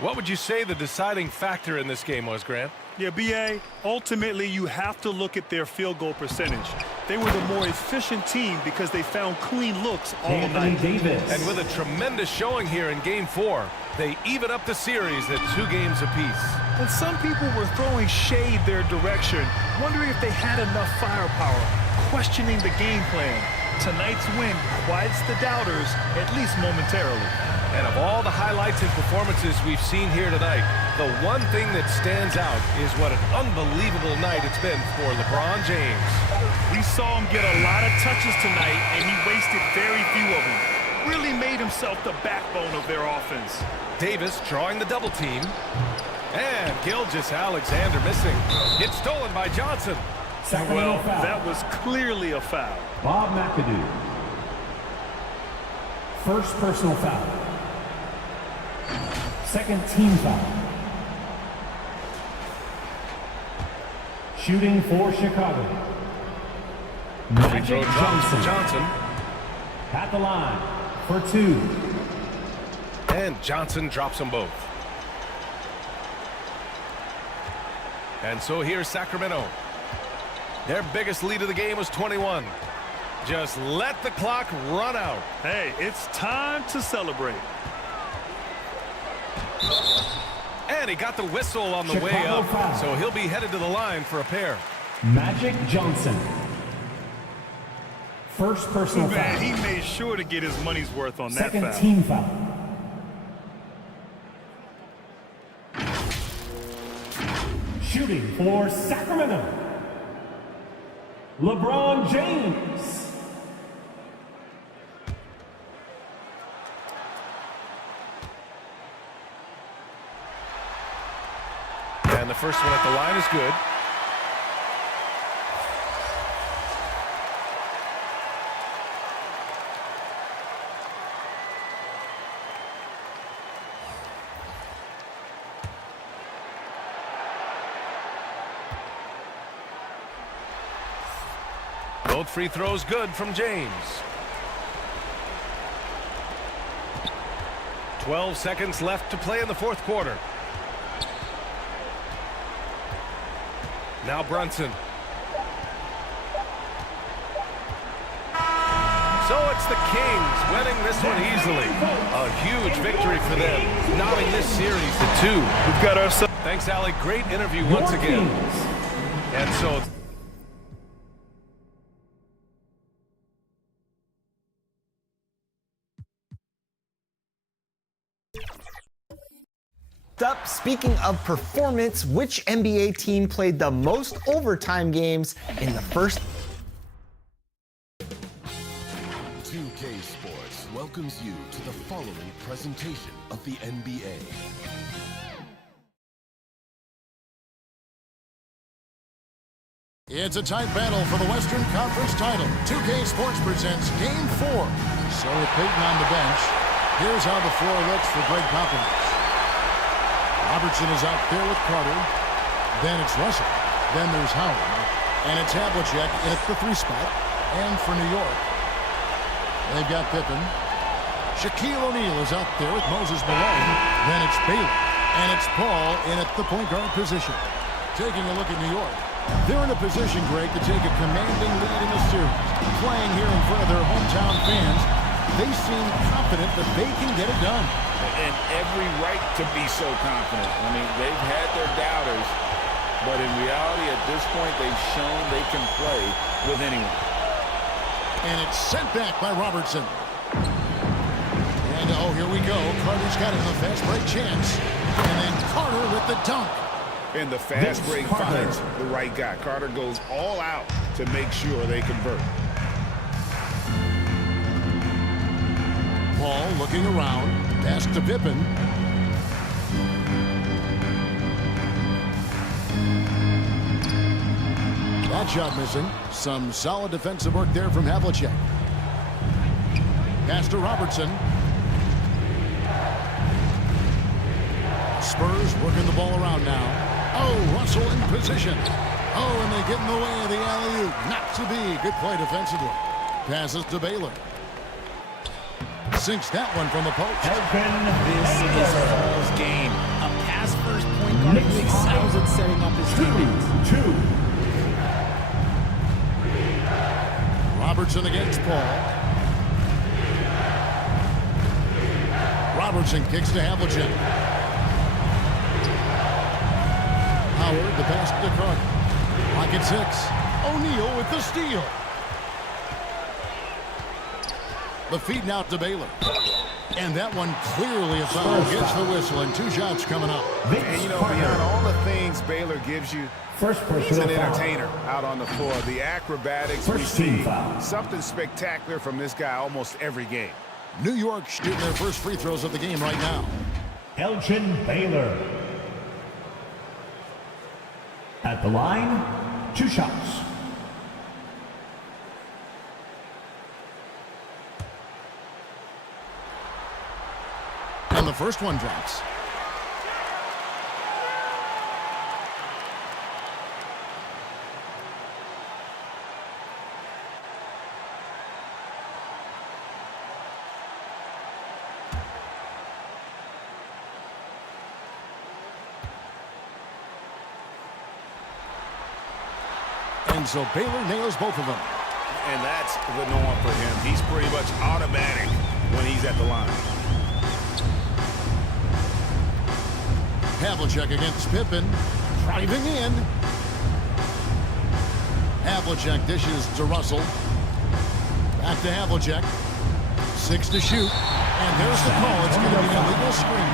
What would you say the deciding factor in this game was, Grant? Yeah, B.A., ultimately you have to look at their field goal percentage. They were the more efficient team because they found clean looks all night. And with a tremendous showing here in Game 4, they even up the series at 2 games apiece. And some people were throwing shade their direction, wondering if they had enough firepower, questioning the game plan. Tonight's win quiets the doubters, at least momentarily. And of all the highlights and performances we've seen here tonight, the one thing that stands out is what an unbelievable night it's been for LeBron James. We saw him get a lot of touches tonight, and he wasted very few of them. Really made himself the backbone of their offense. Davis drawing the double team. And Gilgeous-Alexander missing. It's stolen by Johnson. Well, that was clearly a foul. Bob McAdoo. First personal foul. Second team foul. Shooting for Chicago. Magic Johnson. At the line for 2. And Johnson drops them both. And so here's Sacramento. Their biggest lead of the game was 21. Just let the clock run out. Hey, it's time to celebrate. And he got the whistle on the way up, so he'll be headed to the line for a pair. Magic Johnson. First personal foul. Man, he made sure to get his money's worth on that foul. Second team foul. Shooting for Sacramento. LeBron James. And the first one at the line is good. Both free throws good from James. 12 seconds left to play in the fourth quarter. Now Brunson. So it's the Kings winning this one easily. A huge victory for them, knotting this series to 2. We've got ourselves. Thanks, Allie. Great interview once again. And so up. Speaking of performance, which NBA team played the most overtime games in the first? 2K Sports welcomes you to the following presentation of the NBA. It's a tight battle for the Western Conference title. 2K Sports presents Game 4. So with Peyton on the bench, here's how the floor looks for Greg Popovich. Robertson is out there with Carter. Then it's Russell. Then there's Howard. And it's Havlicek at the 3 spot. And for New York, they've got Pippen. Shaquille O'Neal is out there with Moses Malone. Then it's Baylor. And it's Paul in at the point guard position. Taking a look at New York. They're in a position, Greg, to take a commanding lead in the series. Playing here in front of their hometown fans, they seem confident that they can get it done. And every right to be so confident. I mean, they've had their doubters, but in reality, at this point, they've shown they can play with anyone. And it's sent back by Robertson. And, oh, here we go. Carter's got it in the fast break chance. And then Carter with the dunk. And the fast break finds the right guy. Carter goes all out to make sure they convert. Paul looking around. Pass to Pippen. That shot missing. Some solid defensive work there from Havlicek. Pass to Robertson. Spurs working the ball around now. Oh, Russell in position. Oh, and they get in the way of the alley-oop. Not to be. Good play defensively. Passes to Baylor. Sinks that one from the post. This is Paul's game. A pass first point guard who excels at setting up his teammates. 2. Robertson against Paul. Robertson kicks to Havlicek. Howard, the pass to Carter. Clock at 6. O'Neal with the steal. The feed now to Baylor. And that one clearly a foul. Gets the whistle and 2 shots coming up. And, you know, beyond all the things Baylor gives you, he's an entertainer out on the floor. The acrobatics we see, something spectacular from this guy almost every game. New York shooting their first free throws of the game right now. Elgin Baylor. At the line, 2 shots. And the first one drops. And so Baylor nails both of them. And that's the norm for him. He's pretty much automatic when he's at the line. Havlicek against Pippen. Driving in. Havlicek dishes to Russell. Back to Havlicek. 6 to shoot. And there's the call. It's going to be an illegal screen.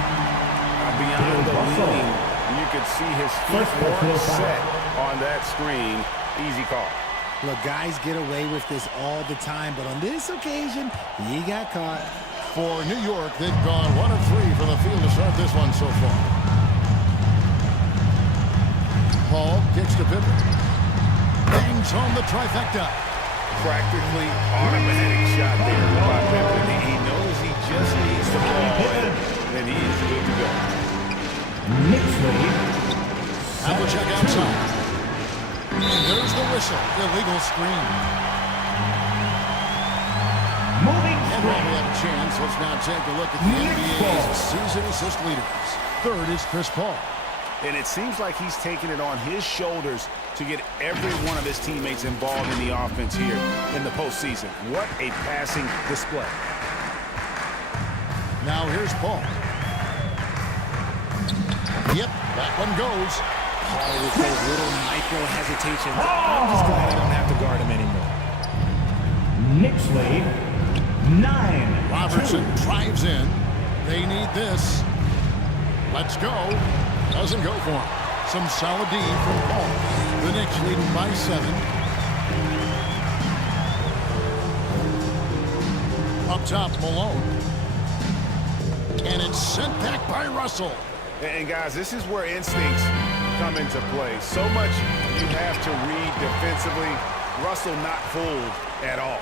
Beyond the leading, you could see his feet weren't set on that screen. Easy call. Look, guys get away with this all the time, but on this occasion, he got caught. For New York, they've gone 1 of 3 from the field to start this one so far. Paul kicks to Pippen. Bangs home the trifecta. Practically automatic shot there by Pippen. He knows he just needs the ball, and he is good to go. Knicks lead. Havlicek outside. And there's the whistle. Illegal screen. Moving and while we have a chance, let's now take a look at the NBA's season assist leaders. Third is Chris Paul. And it seems like he's taking it on his shoulders to get every one of his teammates involved in the offense here in the postseason. What a passing display. Now here's Paul. Yep, that one goes. Paul with those little micro hesitations. I'm just glad I don't have to guard him anymore. Knicks lead 9-2. Robertson drives in. They need this. Let's go. Doesn't go for him. Some solid D from Paul. The Knicks leading by 7. Up top, Malone. And it's sent back by Russell. And guys, this is where instincts come into play. So much you have to read defensively. Russell not fooled at all.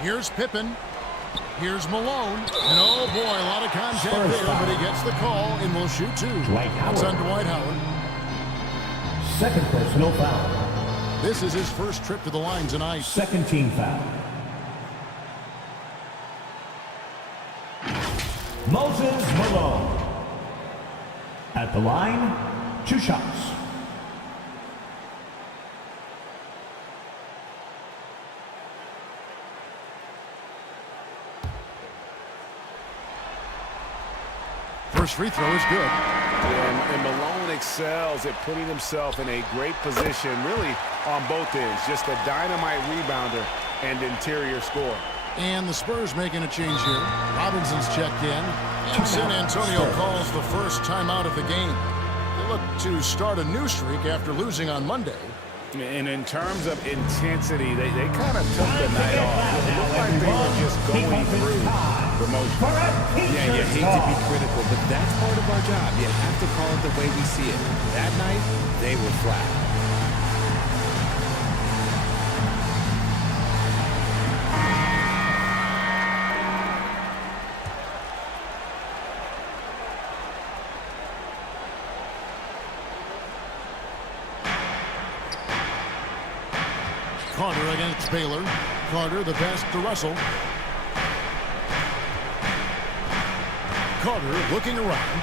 Here's Pippen. Here's Malone. And oh boy, a lot of contact there, but he gets the call and will shoot 2. It's on Dwight Howard. Second personal foul. This is his first trip to the line tonight. Second team foul. Moses Malone. At the line, 2 shots. First free throw is good. And Malone excels at putting himself in a great position, really on both ends. Just a dynamite rebounder and interior scorer. And the Spurs making a change here. Robinson's checked in. And San Antonio calls the first timeout of the game. They look to start a new streak after losing on Monday. And in terms of intensity, they kind of took the night off. It looked like they were just going through the motions. Yeah, you hate to be critical, but that's part of our job. You have to call it the way we see it. That night, they were flat. Carter against Baylor. Carter the best to Russell. Carter looking around.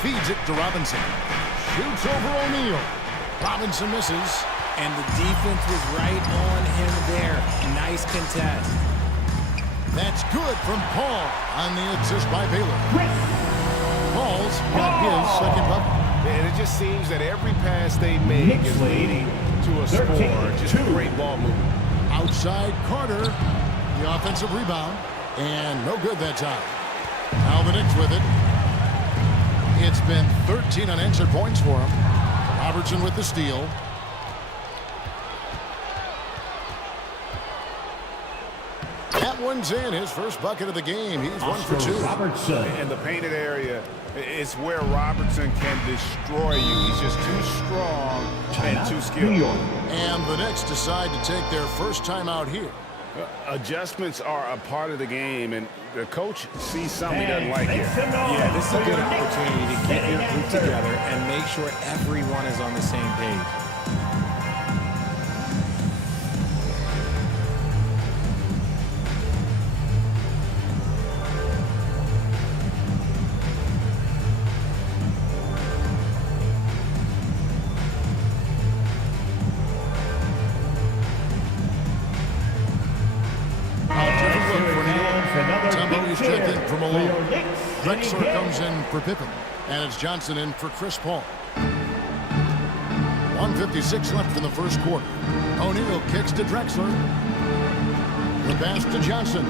Feeds it to Robinson. Shoots over O'Neal. Robinson misses. And the defense was right on him there. Nice contest. That's good from Paul on the assist by Baylor. Paul's got his second bucket. And it just seems that every pass they make is leading to a score. Just a great ball movement. Outside Carter. The offensive rebound. And no good that time. Now the Knicks with it. It's been 13 unanswered points for him. Robertson with the steal. That one's in. His first bucket of the game. He's 1 for 2. Robertson. In the painted area, it's where Robertson can destroy you. He's just too strong and too skilled. And the Knicks decide to take their first time out here. Adjustments are a part of the game, and the coach sees something he doesn't like here. Yeah, this is a good opportunity to get your group together and make sure everyone is on the same page. Drexler comes in for Pippen, and it's Johnson in for Chris Paul. 1:56 left in the first quarter. O'Neal kicks to Drexler. The pass to Johnson.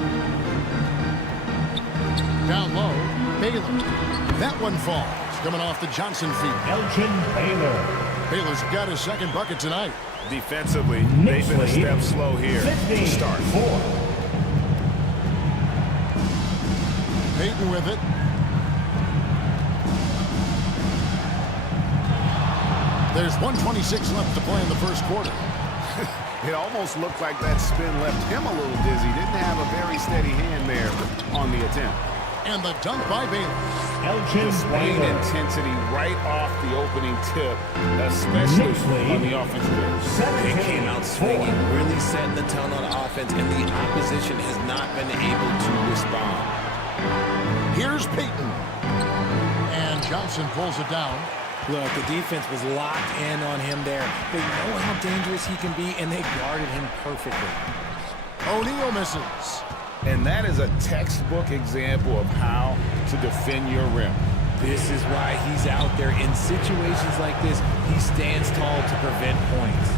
Down low, Baylor. That one falls, coming off the Johnson feet. Elgin Baylor. Baylor's got his second bucket tonight. Defensively, they've been a step slow here to start. Payton with it. There's 1:26 left to play in the first quarter. It almost looked like that spin left him a little dizzy. Didn't have a very steady hand there on the attempt. And the dunk by Baylor. The speed intensity right off the opening tip, especially on the offensive end. It came out swinging, really setting the tone on offense, and the opposition has not been able to respond. Here's Payton. And Johnson pulls it down. Look, the defense was locked in on him there. They know how dangerous he can be, and they guarded him perfectly. O'Neal misses. And that is a textbook example of how to defend your rim. This is why he's out there. In situations like this, he stands tall to prevent points.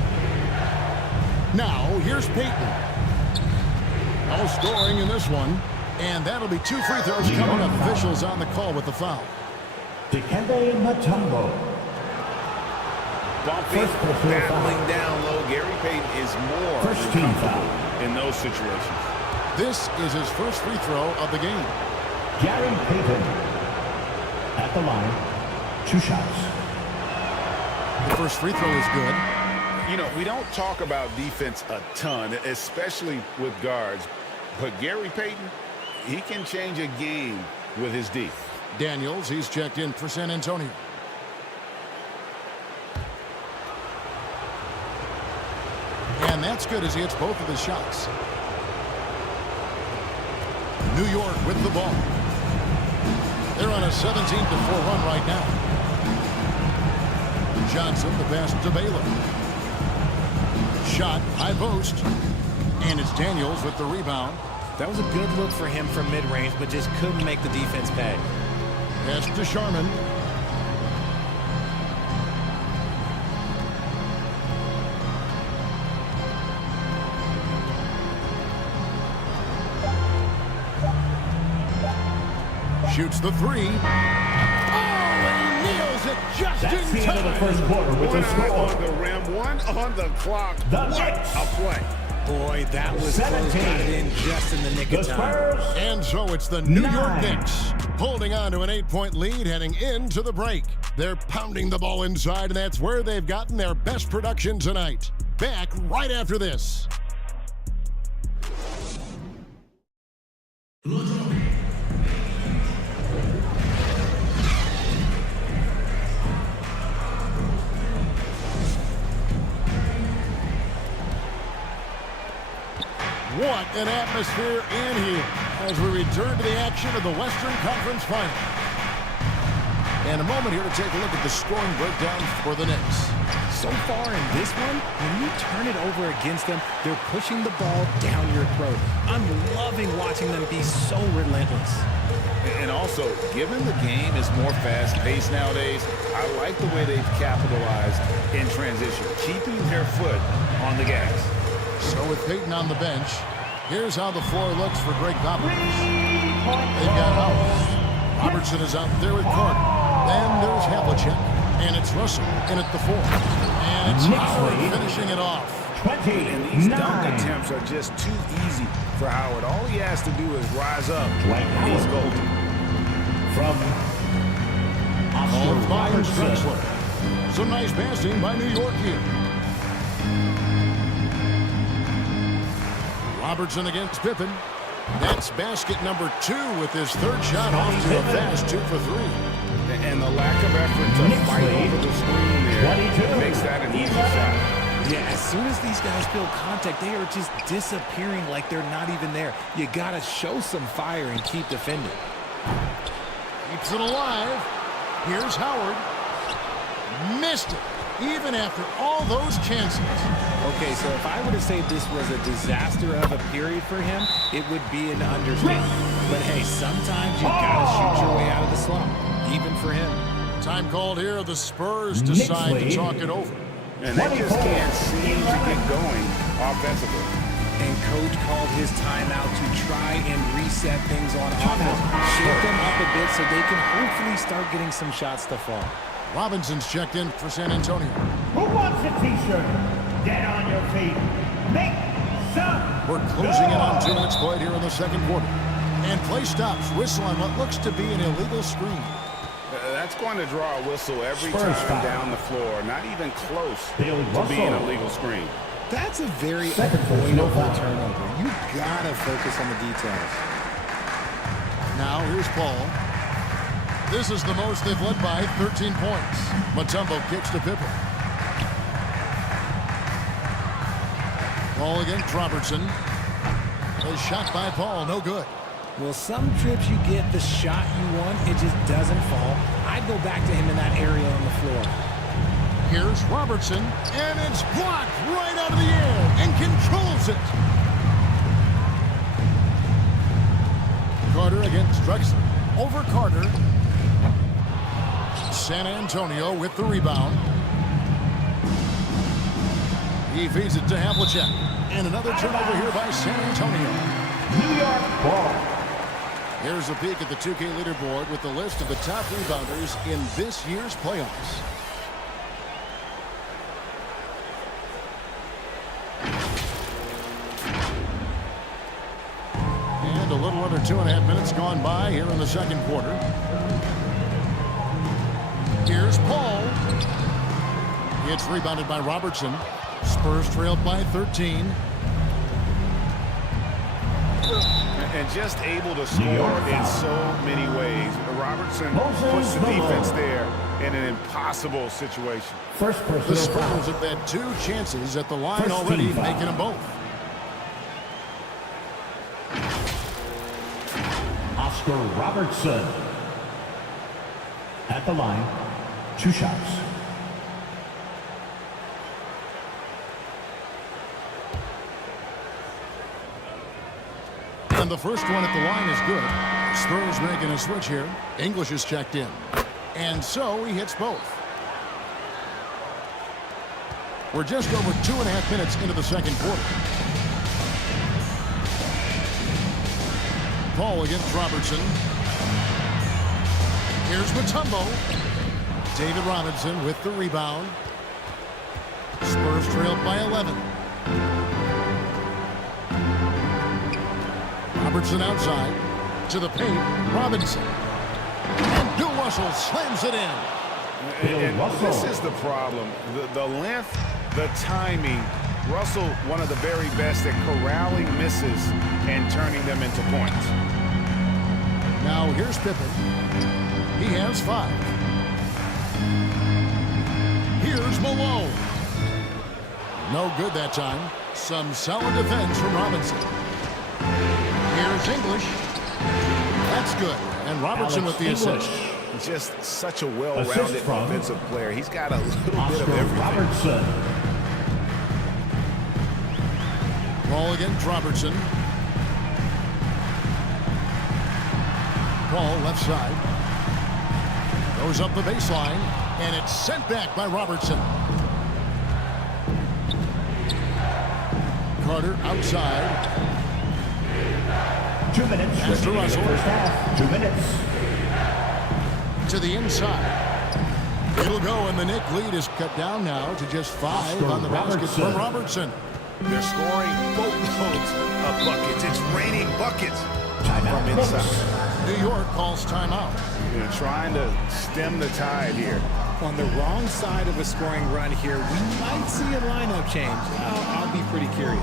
Now, here's Payton. No scoring in this one. And that'll be 2 free throws coming up. Officials on the call with the foul. Dikembe Mutombo. Bumping, battling down low. Gary Payton is more First team foul in those situations. This is his first free throw of the game. Gary Payton at the line. 2 shots. The first free throw is good. You know, we don't talk about defense a ton, especially with guards. But Gary Payton, he can change a game with his D. Daniels, he's checked in for San Antonio. And that's good as he hits both of his shots. New York with the ball. They're on a 17-4 run right now. Johnson, the pass to Baylor. Shot, high post. And it's Daniels with the rebound. That was a good look for him from mid-range, but just couldn't make the defense pay. Pass to Sharman. Shoots the 3. Oh, and he nails it just That's in the time. end of the first quarter with One the score. on the rim, one on the clock. The What Knicks. a play. Boy, that was close. Got it in just in the nick of time. Spurs. And so it's the New York 9. Knicks holding on to an 8-point lead heading into the break. They're pounding the ball inside, and that's where they've gotten their best production tonight. Back right after this. What an atmosphere in here as we return to the action of the Western Conference Final. And a moment here to take a look at the scoring breakdown for the Knicks. So far in this one, when you turn it over against them, they're pushing the ball down your throat. I'm loving watching them be so relentless. And also, given the game is more fast-paced nowadays, I like the way they've capitalized in transition, keeping their foot on the gas. So with Payton on the bench, Here's how the floor looks for Greg Popovich. They've got Howard. Robertson is out there with Carter. Then there's Havlicek. And it's Russell in at the 4. And it's Howard finishing it off. And these dunk attempts are just too easy for Howard. All he has to do is rise up. He's golden. From Oscar. Some nice passing by New York here. Robertson against Pippen. That's basket number 2 with his 3rd shot off to a fast 2 for 3. And the lack of effort to fight over the screen there makes that an easy shot. Yeah, as soon as these guys feel contact, they are just disappearing like they're not even there. You got to show some fire and keep defending. Keeps it alive. Here's Howard. Missed it, even after all those chances. Okay, so if I were to say this was a disaster of a period for him, it would be an understatement. But hey, sometimes you got to shoot your way out of the slump, even for him. Time called here. The Spurs decide to talk it over. And they just can't seem to get going offensively. And coach called his timeout to try and reset things on offense. Shake them up a bit so they can hopefully start getting some shots to fall. Robinson's checked in for San Antonio. Who wants a t-shirt? Get on your feet. Make some. We're closing in on 2 minutes played here in the second quarter. And play stops. Whistle on what looks to be an illegal screen. That's going to draw a whistle every time down the floor. Not even close to being a legal screen. That's a very avoidable turnover. You got to focus on the details. Now here's Paul. This is the most they've led by 13 points. Mutombo kicks to Pippen. Paul against Robertson. A shot by Paul, no good. Well, some trips you get the shot you want, it just doesn't fall. I'd go back to him in that area on the floor. Here's Robertson, and it's blocked right out of the air and controls it. Carter against Drexler. Over Carter. San Antonio with the rebound. He feeds it to Havlicek. And another turnover here by San Antonio. New York ball. Here's a peek at the 2K leaderboard with the list of the top rebounders in this year's playoffs. And a little under 2.5 minutes gone by here in the second quarter. Here's Paul. It's rebounded by Robertson. Spurs trailed by 13. And just able to score in so many ways. Robertson puts the defense there in an impossible situation. The Spurs have had 2 chances at the line already, making them both. Oscar Robertson at the line. 2 shots. And the first one at the line is good. Spurs making a switch here. English is checked in. And so he hits both. We're just over 2.5 minutes into the second quarter. Paul against Robertson. Here's Mutombo. David Robinson with the rebound. Spurs trailed by 11. Robertson outside to the paint. Robinson. And Bill Russell slams it in. And this is the problem. The length, the timing. Russell, one of the very best at corralling misses and turning them into points. Now here's Pippen. He has 5. Here's Malone. No good that time. Some solid defense from Robinson. Here's English. That's good. And Robertson with the assist. Just such a well-rounded offensive player. He's got a little bit of everything. Robertson. Paul against Robertson. Paul left side. Goes up the baseline. And it's sent back by Robertson. Carter outside. 2 minutes. Pass to Russell. First half. 2 minutes. To the inside. It'll go, and the Knicks lead is cut down now to just 5 on the basket from Robertson. They're scoring boatloads of buckets. It's raining buckets from inside. New York calls timeout. They're trying to stem the tide here. On the wrong side of a scoring run here, we might see a lineup change. I'll be pretty curious.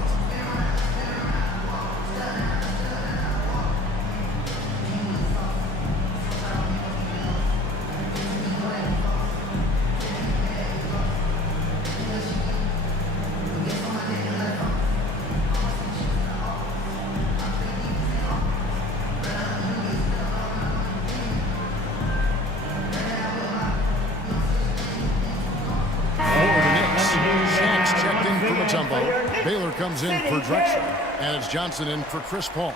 Baylor comes in for Drexler, and it's Johnson in for Chris Paul.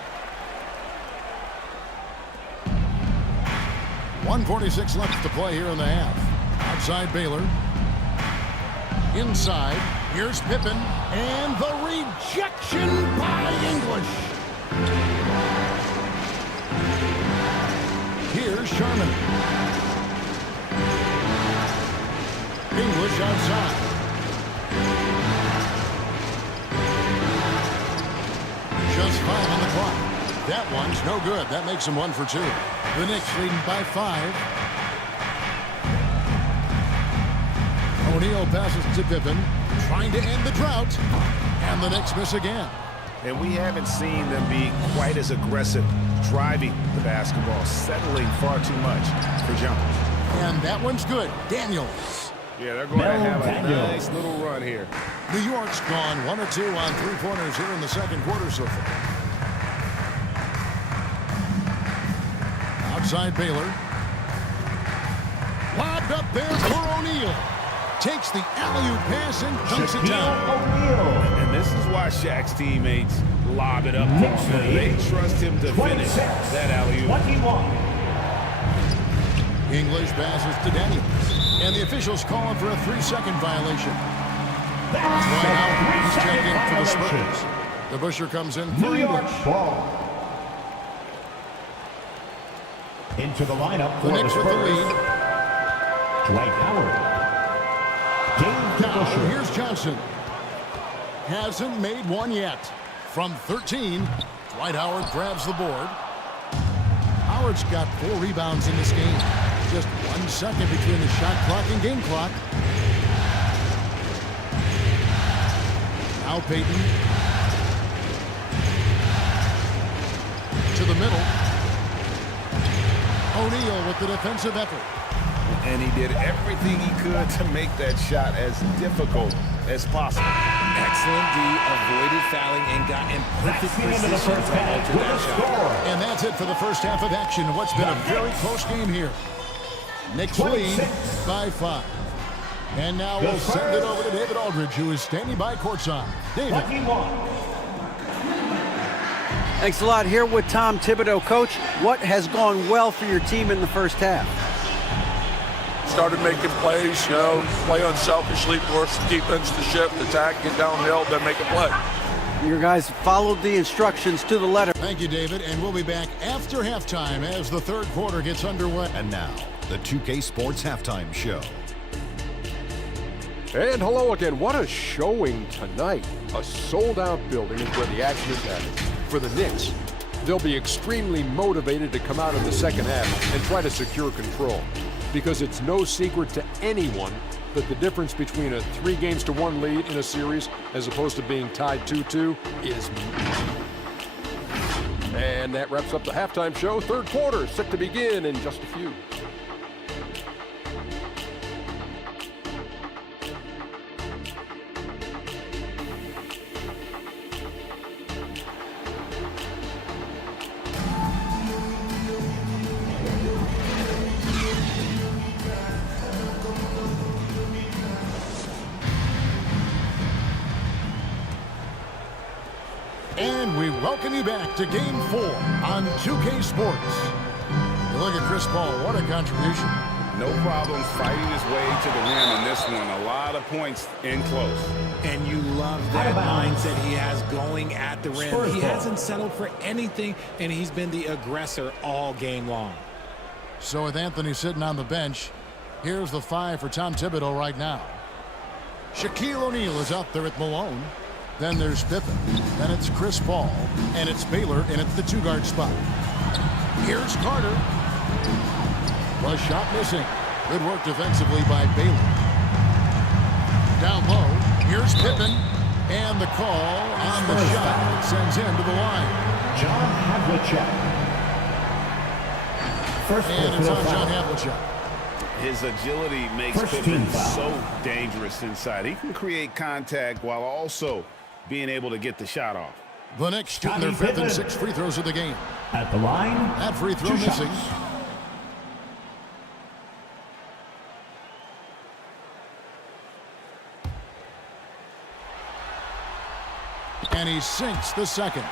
1:46 left to play here in the half. Outside Baylor. Inside, here's Pippen, and the rejection by English. Here's Sharman. English outside. Just 5 on the clock. That one's no good. That makes them 1 for 2. The Knicks leading by 5. O'Neal passes to Pippen, trying to end the drought, and the Knicks miss again. And we haven't seen them be quite as aggressive driving the basketball, settling far too much for jumpers. And that one's good. Daniels. Yeah, they're going to have a nice little run here. New York's gone 1 of 2 on 3-pointers here in the second quarter so far. Outside Baylor. Lobbed up there for O'Neal. Takes the alley-oop pass and dunks it down. And this is why Shaq's teammates lob it up to him. They trust him to finish that alley-oop. English passes to Daniels. And the officials calling for a 3-second violation. Right out, he's checked in for the Spurs. The Busher comes in for English. Into the lineup for the Knicks with the lead. Dwight Howard. Now, here's Johnson. Hasn't made one yet. From 13, Dwight Howard grabs the board. Howard's got 4 rebounds in this game. Just 1 second between the shot clock and game clock. Now Payton. To the middle. O'Neal with the defensive effort. And he did everything he could to make that shot as difficult as possible. Excellent D, avoided fouling and got in perfect position to alter that shot. And that's it for the first half of action. What's been a very close game here. Knicks lead by 5. And now we'll send it over to David Aldridge, who is standing by courtside. David. Thanks a lot. Here with Tom Thibodeau. Coach, what has gone well for your team in the first half? Started making plays, play unselfishly, force the defense to shift, attack, get downhill, then make a play. Your guys followed the instructions to the letter. Thank you, David, and we'll be back after halftime as the third quarter gets underway. And now, the 2K Sports Halftime Show. And hello again. What a showing tonight. A sold-out building is where the action is at. For the Knicks, they'll be extremely motivated to come out in the second half and try to secure control. Because it's no secret to anyone that the difference between a 3-1 lead in a series as opposed to being tied 2-2 is. And that wraps up the halftime show. Third quarter set to begin in just a few. And we welcome you back to Game 4 on 2K Sports. You look at Chris Paul, what a contribution. No problems fighting his way to the rim in this one. A lot of points in close. And you love that mindset he has going at the rim. He hasn't settled for anything, and he's been the aggressor all game long. So with Anthony sitting on the bench, here's the 5 for Tom Thibodeau right now. Shaquille O'Neal is out there at Malone. Then there's Pippen. Then it's Chris Paul. And it's Baylor in at the 2-guard spot. Here's Carter. The shot missing. Good work defensively by Baylor. Down low, here's Pippen. And the call on the shot sends him to the line. John Havlicek. And it's on John Havlicek. His agility makes Pippen so dangerous inside. He can create contact while also being able to get the shot off. The Knicks shooting their 5th and 6th free throws of the game. At the line, that free throw missing. And he sinks the second.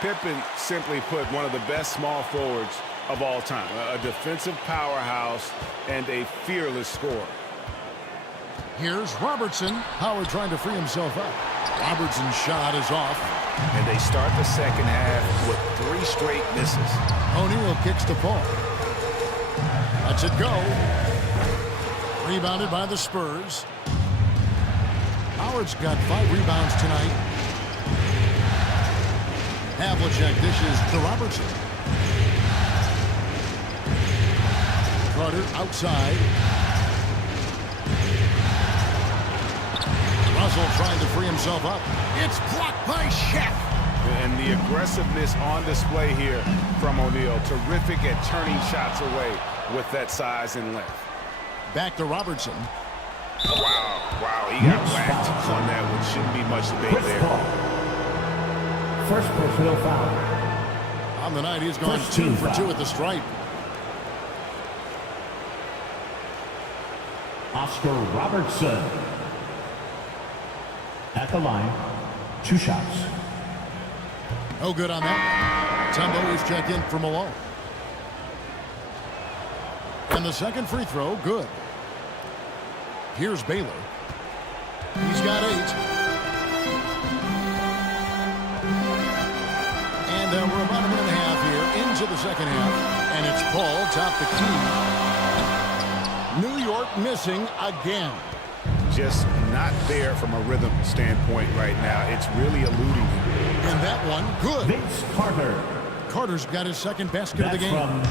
Pippen simply put one of the best small forwards of all time. A defensive powerhouse and a fearless scorer. Here's Robertson. Howard trying to free himself up. Robertson's shot is off. And they start the second half with 3 straight misses. O'Neal kicks to Paul. Lets it go. Rebounded by the Spurs. Howard's got 5 rebounds tonight. Havlicek dishes to Robertson. Carter outside. Russell trying to free himself up. It's blocked by Shaq. And the aggressiveness on display here from O'Neal. Terrific at turning shots away with that size and length. Back to Robertson. Wow, he got whacked on that one. Shouldn't be much debate there. First personal foul. On the night, he's gone 2 for 2 at the stripe. Oscar Robertson. At the line, 2 shots. No good on that. Tumbo is checked in for Malone. And the second free throw, good. Here's Baylor. He's got 8. And we're about a minute and a half here into the second half. And it's Paul top the key. New York missing again. Just not there from a rhythm standpoint right now. It's really eluding him. And that one, good. Vince Carter. Carter's got his second basket of the game.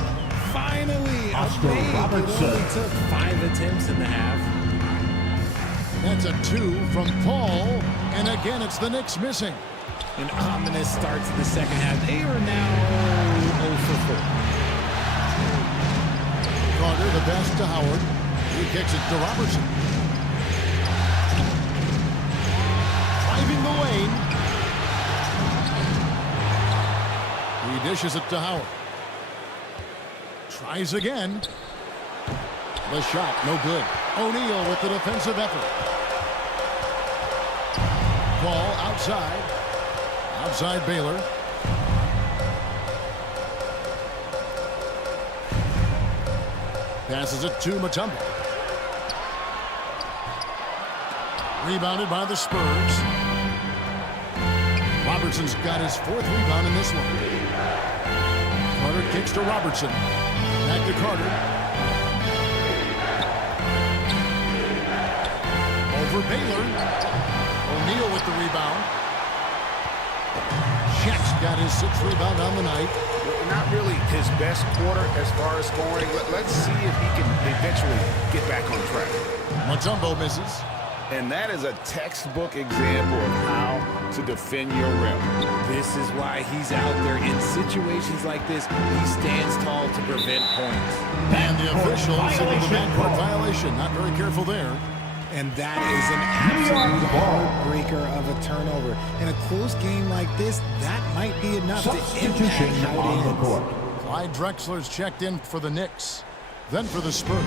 Finally, Oscar Robertson. It only took 5 attempts in the half. That's a 2 from Paul. And again, it's the Knicks missing. An ominous start to the second half. They are now 0 for 4. Carter, the pass to Howard. He kicks it to Robertson. Driving the lane. He dishes it to Howard. Tries again. The shot, no good. O'Neal with the defensive effort. Ball outside. Outside Baylor. Passes it to Mutombo. Rebounded by the Spurs. Robertson's got his 4th rebound in this one. Carter kicks to Robertson. Back to Carter. Over Baylor. O'Neal with the rebound. Shaq's got his 6th rebound on the night. Not really his best quarter as far as scoring. Let's see if he can eventually get back on track. Mutombo misses. And that is a textbook example of how to defend your rim. This is why he's out there in situations like this. He stands tall to prevent points. And the official signaled the backcourt violation. Not very careful there. And that is an absolute heartbreaker of a turnover. In a close game like this, that might be enough to impact how it ends. Clyde Drexler's checked in for the Knicks. Then for the Spurs.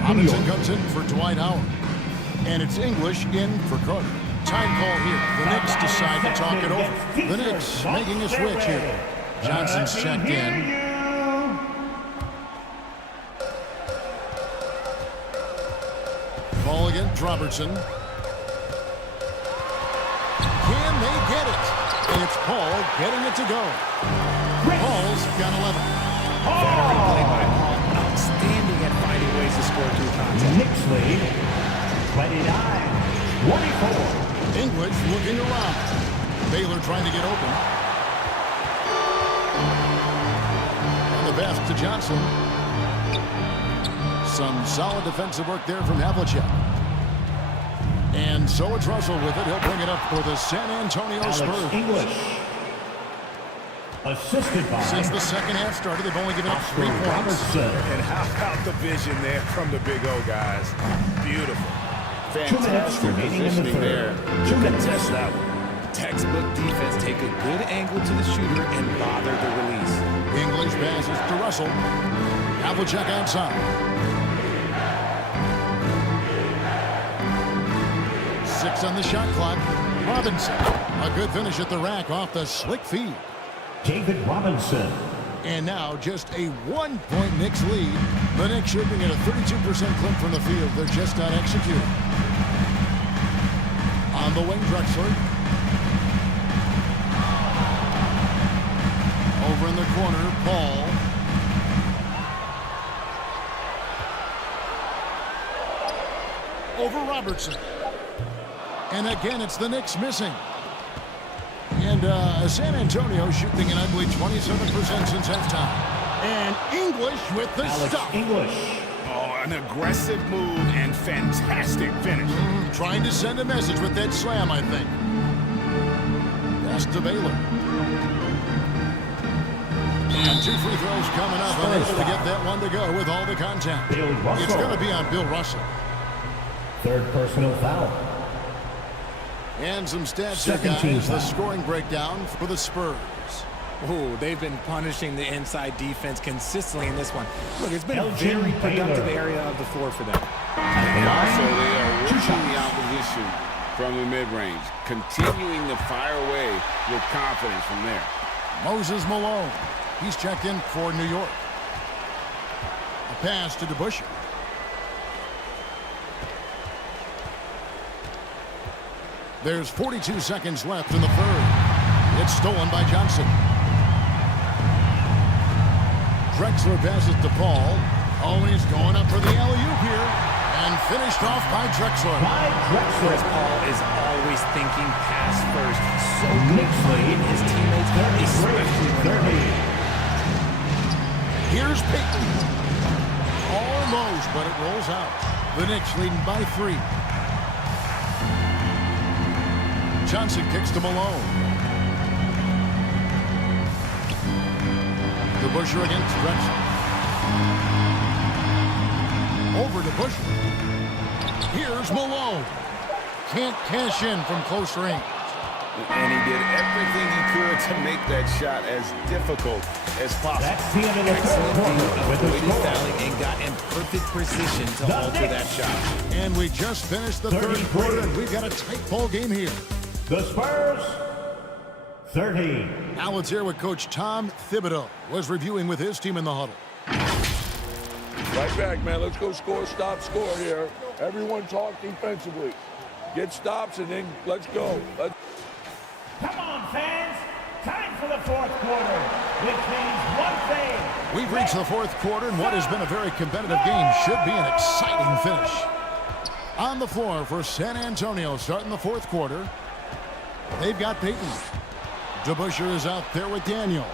Robinson comes in for Dwight Howard. And it's English in for Carter. Time call here. The Knicks decide to talk it over. The Knicks making a switch here. Johnson's checked in. Paul against Robertson. Can they get it? And it's Paul getting it to go. Paul's got 11. Veteran play by Paul. Outstanding at finding ways to score through contact. Knicks lead 29-24. English looking around. Baylor trying to get open. On the pass to Johnson. Some solid defensive work there from Havlicek. And so it's Russell with it. He'll bring it up for the San Antonio Spurs. English. Assisted by. Since the second half started, they've only given up 3 points. And how about the vision there from the Big O guys? Beautiful. Fantastic positioning there to contest that one. Textbook defense. Take a good angle to the shooter and bother the release. English passes to Russell. Havlicek outside. 6 on the shot clock. Robinson. A good finish at the rack off the slick feed. David Robinson. And now just a 1-point Knicks lead. The Knicks shooting at a 32% clip from the field. They're just not executing. On the wing, Drexler. Over in the corner, Paul. Over Robertson. And again, it's the Knicks missing. And San Antonio shooting, and I believe 27% since halftime. And English with the stop. English. Oh, an aggressive move and fantastic finish. Trying to send a message with that slam, I think. Pass to Baylor. And 2 free throws coming up. Unable to get that one to go with all the contact. It's going to be on Bill Russell. Third personal foul. And some stats here, guys. The scoring breakdown for the Spurs. Oh, they've been punishing the inside defense consistently in this one. Look, it's been a very productive area of the floor for them. And also, they are working the opposition from the mid-range, continuing to fire away with confidence from there. Moses Malone. He's checked in for New York. A pass to DeBusschere. There's 42 seconds left in the third. It's stolen by Johnson. Drexler passes to Paul. Oh, he's going up for the alley-oop here. And finished off by Drexler. Chris Paul is always thinking pass first. So good at playing his teammates, especially when they're Here's Payton. Almost, but it rolls out. The Knicks leading by 3. Johnson kicks to Malone. DeBusschere against Drexler. Over to Bushler. Here's Malone. Can't cash in from close range. And he did everything he could to make that shot as difficult as possible. That's the end of the third quarter. Avoided fouling and got in perfect position to alter that shot. And we just finished the third quarter, and we've got a tight ball game here. The Spurs, 30. Now let's hear what Coach Tom Thibodeau was reviewing with his team in the huddle. Right back, man. Let's go score, stop, score here. Everyone talk defensively. Get stops, and then let's go. Come on, fans. Time for the fourth quarter, which means one thing. We've reached the fourth quarter, and what has been a very competitive game should be an exciting finish. On the floor for San Antonio starting the fourth quarter. They've got Payton. DeBusschere is out there with Daniels.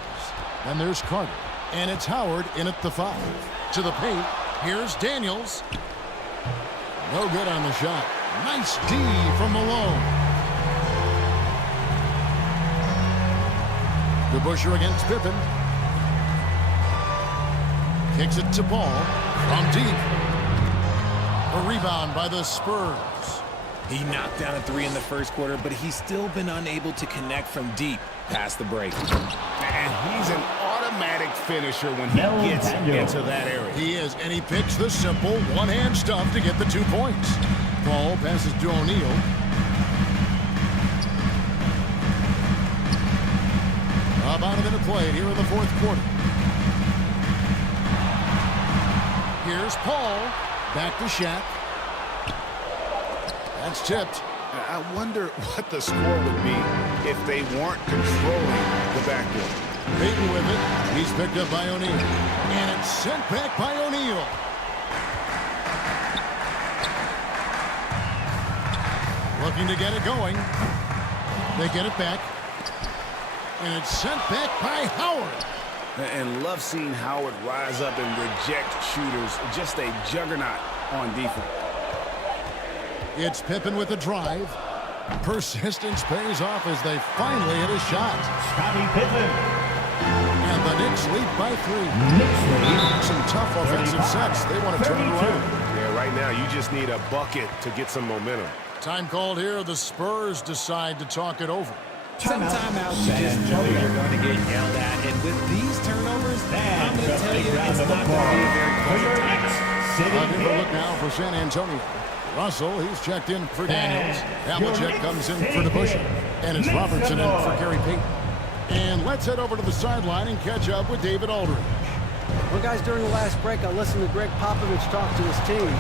And there's Carter. And it's Howard in at the 5. To the paint. Here's Daniels. No good on the shot. Nice D from Malone. DeBusschere against Pippen. Kicks it to Paul from deep. A rebound by the Spurs. He knocked down a 3 in the first quarter, but he's still been unable to connect from deep past the break. And he's an automatic finisher when he gets into that area. He is, and he picks the simple one-hand stuff to get the 2 points. Paul passes to O'Neal. About a minute played here in the fourth quarter. Here's Paul. Back to Shaq. That's tipped. I wonder what the score would be if they weren't controlling the backboard. Payton with it. He's picked up by O'Neal. And it's sent back by O'Neal. Looking to get it going. They get it back. And it's sent back by Howard. And love seeing Howard rise up and reject shooters. Just a juggernaut on defense. It's Pippen with the drive. Persistence pays off as they finally hit a shot. Scottie Pippen. And the Knicks lead by 3. Knicks lead. Some tough offensive sets. They want to turn it around. Yeah, right now you just need a bucket to get some momentum. Time called here. The Spurs decide to talk it over. Some timeouts you just know you're going to get yelled at. And with these turnovers, I'm going to tell you it's not going to be a very close time. A different look now for San Antonio. Russell, he's checked in for Daniels. Havlicek comes in for DeBusschere. And it's Robertson in for Gary Payton. And let's head over to the sideline and catch up with David Aldridge. Well, guys, during the last break, I listened to Greg Popovich talk to his team.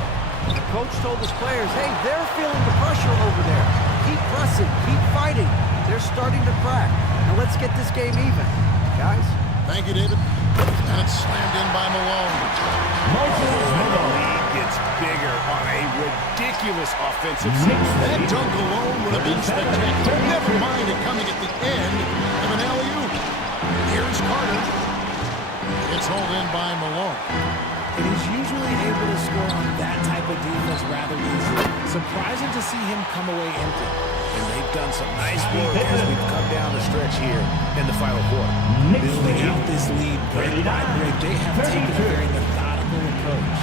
The coach told his players, hey, they're feeling the pressure over there. Keep pressing, keep fighting. They're starting to crack. Now let's get this game even, guys. Thank you, David. And it's slammed in by Malone. The lead gets bigger on a ridiculous offensive sequence. That dunk alone would have been spectacular. Never mind it coming at the end of an alley-oop. Here's Carter. It's hauled in by Malone. And he's usually able to score on that type of defense rather easily. Surprising to see him come away empty. And they've done some nice work as we've come down the stretch here in the final quarter. Building out this lead break by break, they have taken a very methodical approach.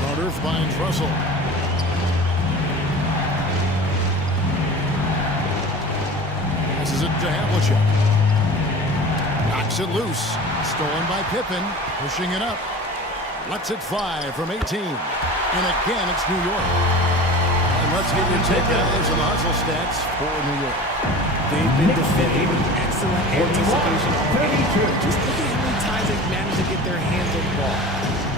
Carter finds Russell. This is it to Havlicek. Knocks it loose. Stolen by Pippen. Pushing it up. Lets it fly from 18. And again, it's New York. And let's get your takeaways and the hustle stats for New York. They've been defending excellent anticipation on the Just look at how many times they've managed to get their hands on the ball.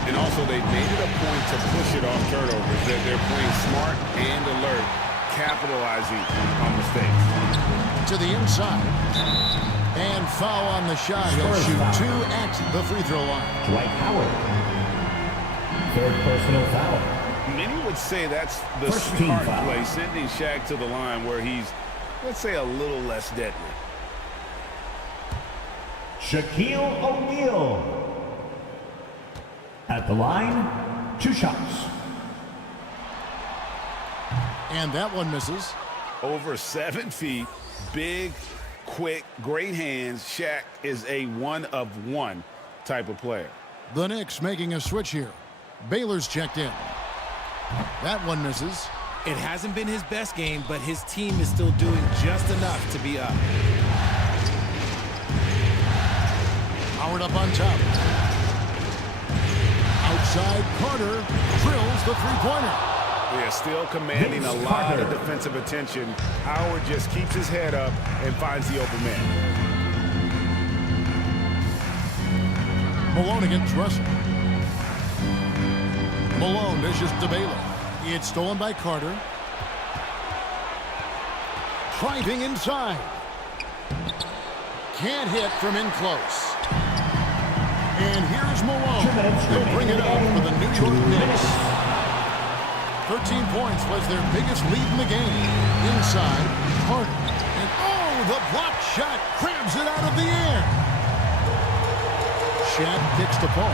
And also, they've made it a point to push it off turnovers. They're playing smart and alert, capitalizing on mistakes. To the inside. And foul on the shot. He'll shoot 2 at the free throw line. Dwight Howard. Third personal foul. Many would say that's the smart play, sending Shaq to the line where he's, let's say, a little less deadly. Shaquille O'Neal. At the line, 2 shots. And that one misses. Over 7 feet, big, quick, great hands. Shaq is a one-of-one type of player. The Knicks making a switch here. Baylor's checked in. That one misses. It hasn't been his best game, but his team is still doing just enough to be up. Howard up on top. Outside, Carter drills the three-pointer. Yeah, still commanding a lot of defensive attention. Howard just keeps his head up and finds the open man. Malone against Russell. Malone dishes to Baylor. It's stolen by Carter. Driving inside. Can't hit from in close. And here's Malone. He'll bring it up for the New York Knicks. 13 points was their biggest lead in the game. Inside, Carter. And oh, the block shot grabs it out of the air. Shaq kicks to Paul.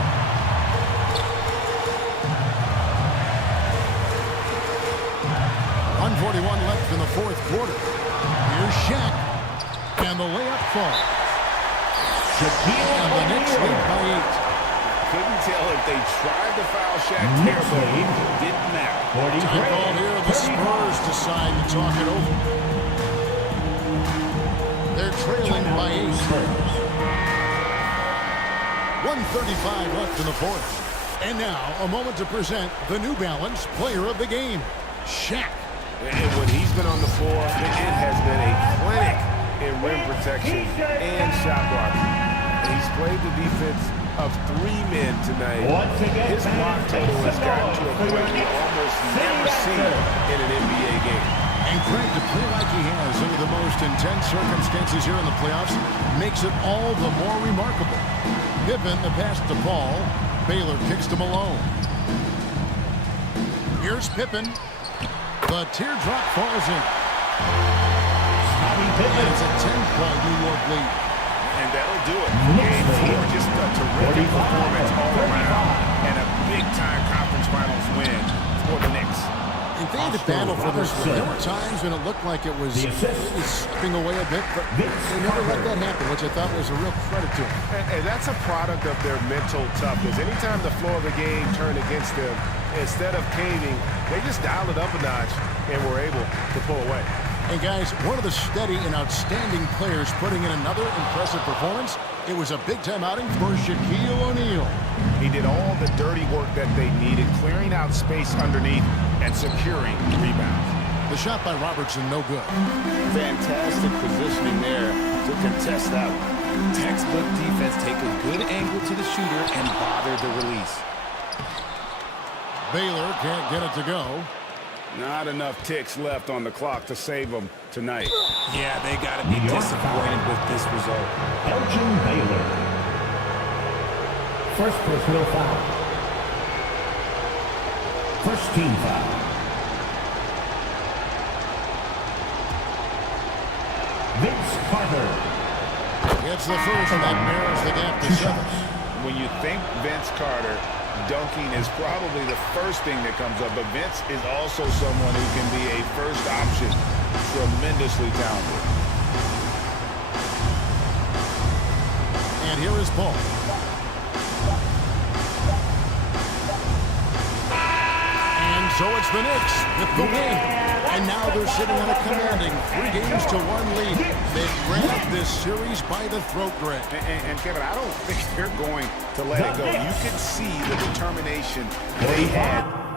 .141 left in the fourth quarter. Here's Shaq. And the layup falls. And the Knicks lead by 8. Couldn't tell if they tried to foul Shaq terribly. Didn't matter. Time call here. The Spurs decide to talk it over. They're trailing by 8. 1:35 left in the fourth. And now, a moment to present the New Balance Player of the Game, Shaq. And when he's been on the floor, it has been a clinic in rim protection and shot blocking. He's played the defense of 3 men tonight. His block total has gotten to a point we almost never see in an NBA game. And Greg, to play like he has under the most intense circumstances here in the playoffs makes it all the more remarkable. Pippen, the pass to Paul. Baylor kicks to Malone. Here's Pippen. The teardrop falls in. And it's a 10-point New York lead. And that'll do it. Game 4, just a terrific performance all around. And a big-time conference finals win for the Knicks. And they had to battle for this one. There were times when it looked like it was slipping away a bit, but they never let that happen, which I thought was a real credit to them. And that's a product of their mental toughness. Anytime the flow of the game turned against them, instead of caving, they just dialed it up a notch and were able to pull away. And guys, one of the steady and outstanding players putting in another impressive performance, it was a big-time outing for Shaquille O'Neal. He did all the dirty work that they needed, clearing out space underneath and securing rebounds. The shot by Robertson, no good. Fantastic positioning there to contest that one. Textbook defense, take a good angle to the shooter and bother the release. Baylor can't get it to go. Not enough ticks left on the clock to save them tonight. Yeah, they got to be disappointed with this result. Elgin Baylor. First personal foul. First team foul. Vince Carter. Gets the first, and that narrows the gap to 7. When you think Vince Carter, dunking is probably the first thing that comes up, but Vince is also someone who can be a first option. Tremendously talented. And here is Paul. And so it's the Knicks with the win. And now they're sitting on a commanding 3-1 lead. They've grabbed this series by the throat, Greg. And Kevin, I don't think they're going to let it go. You can see the determination they had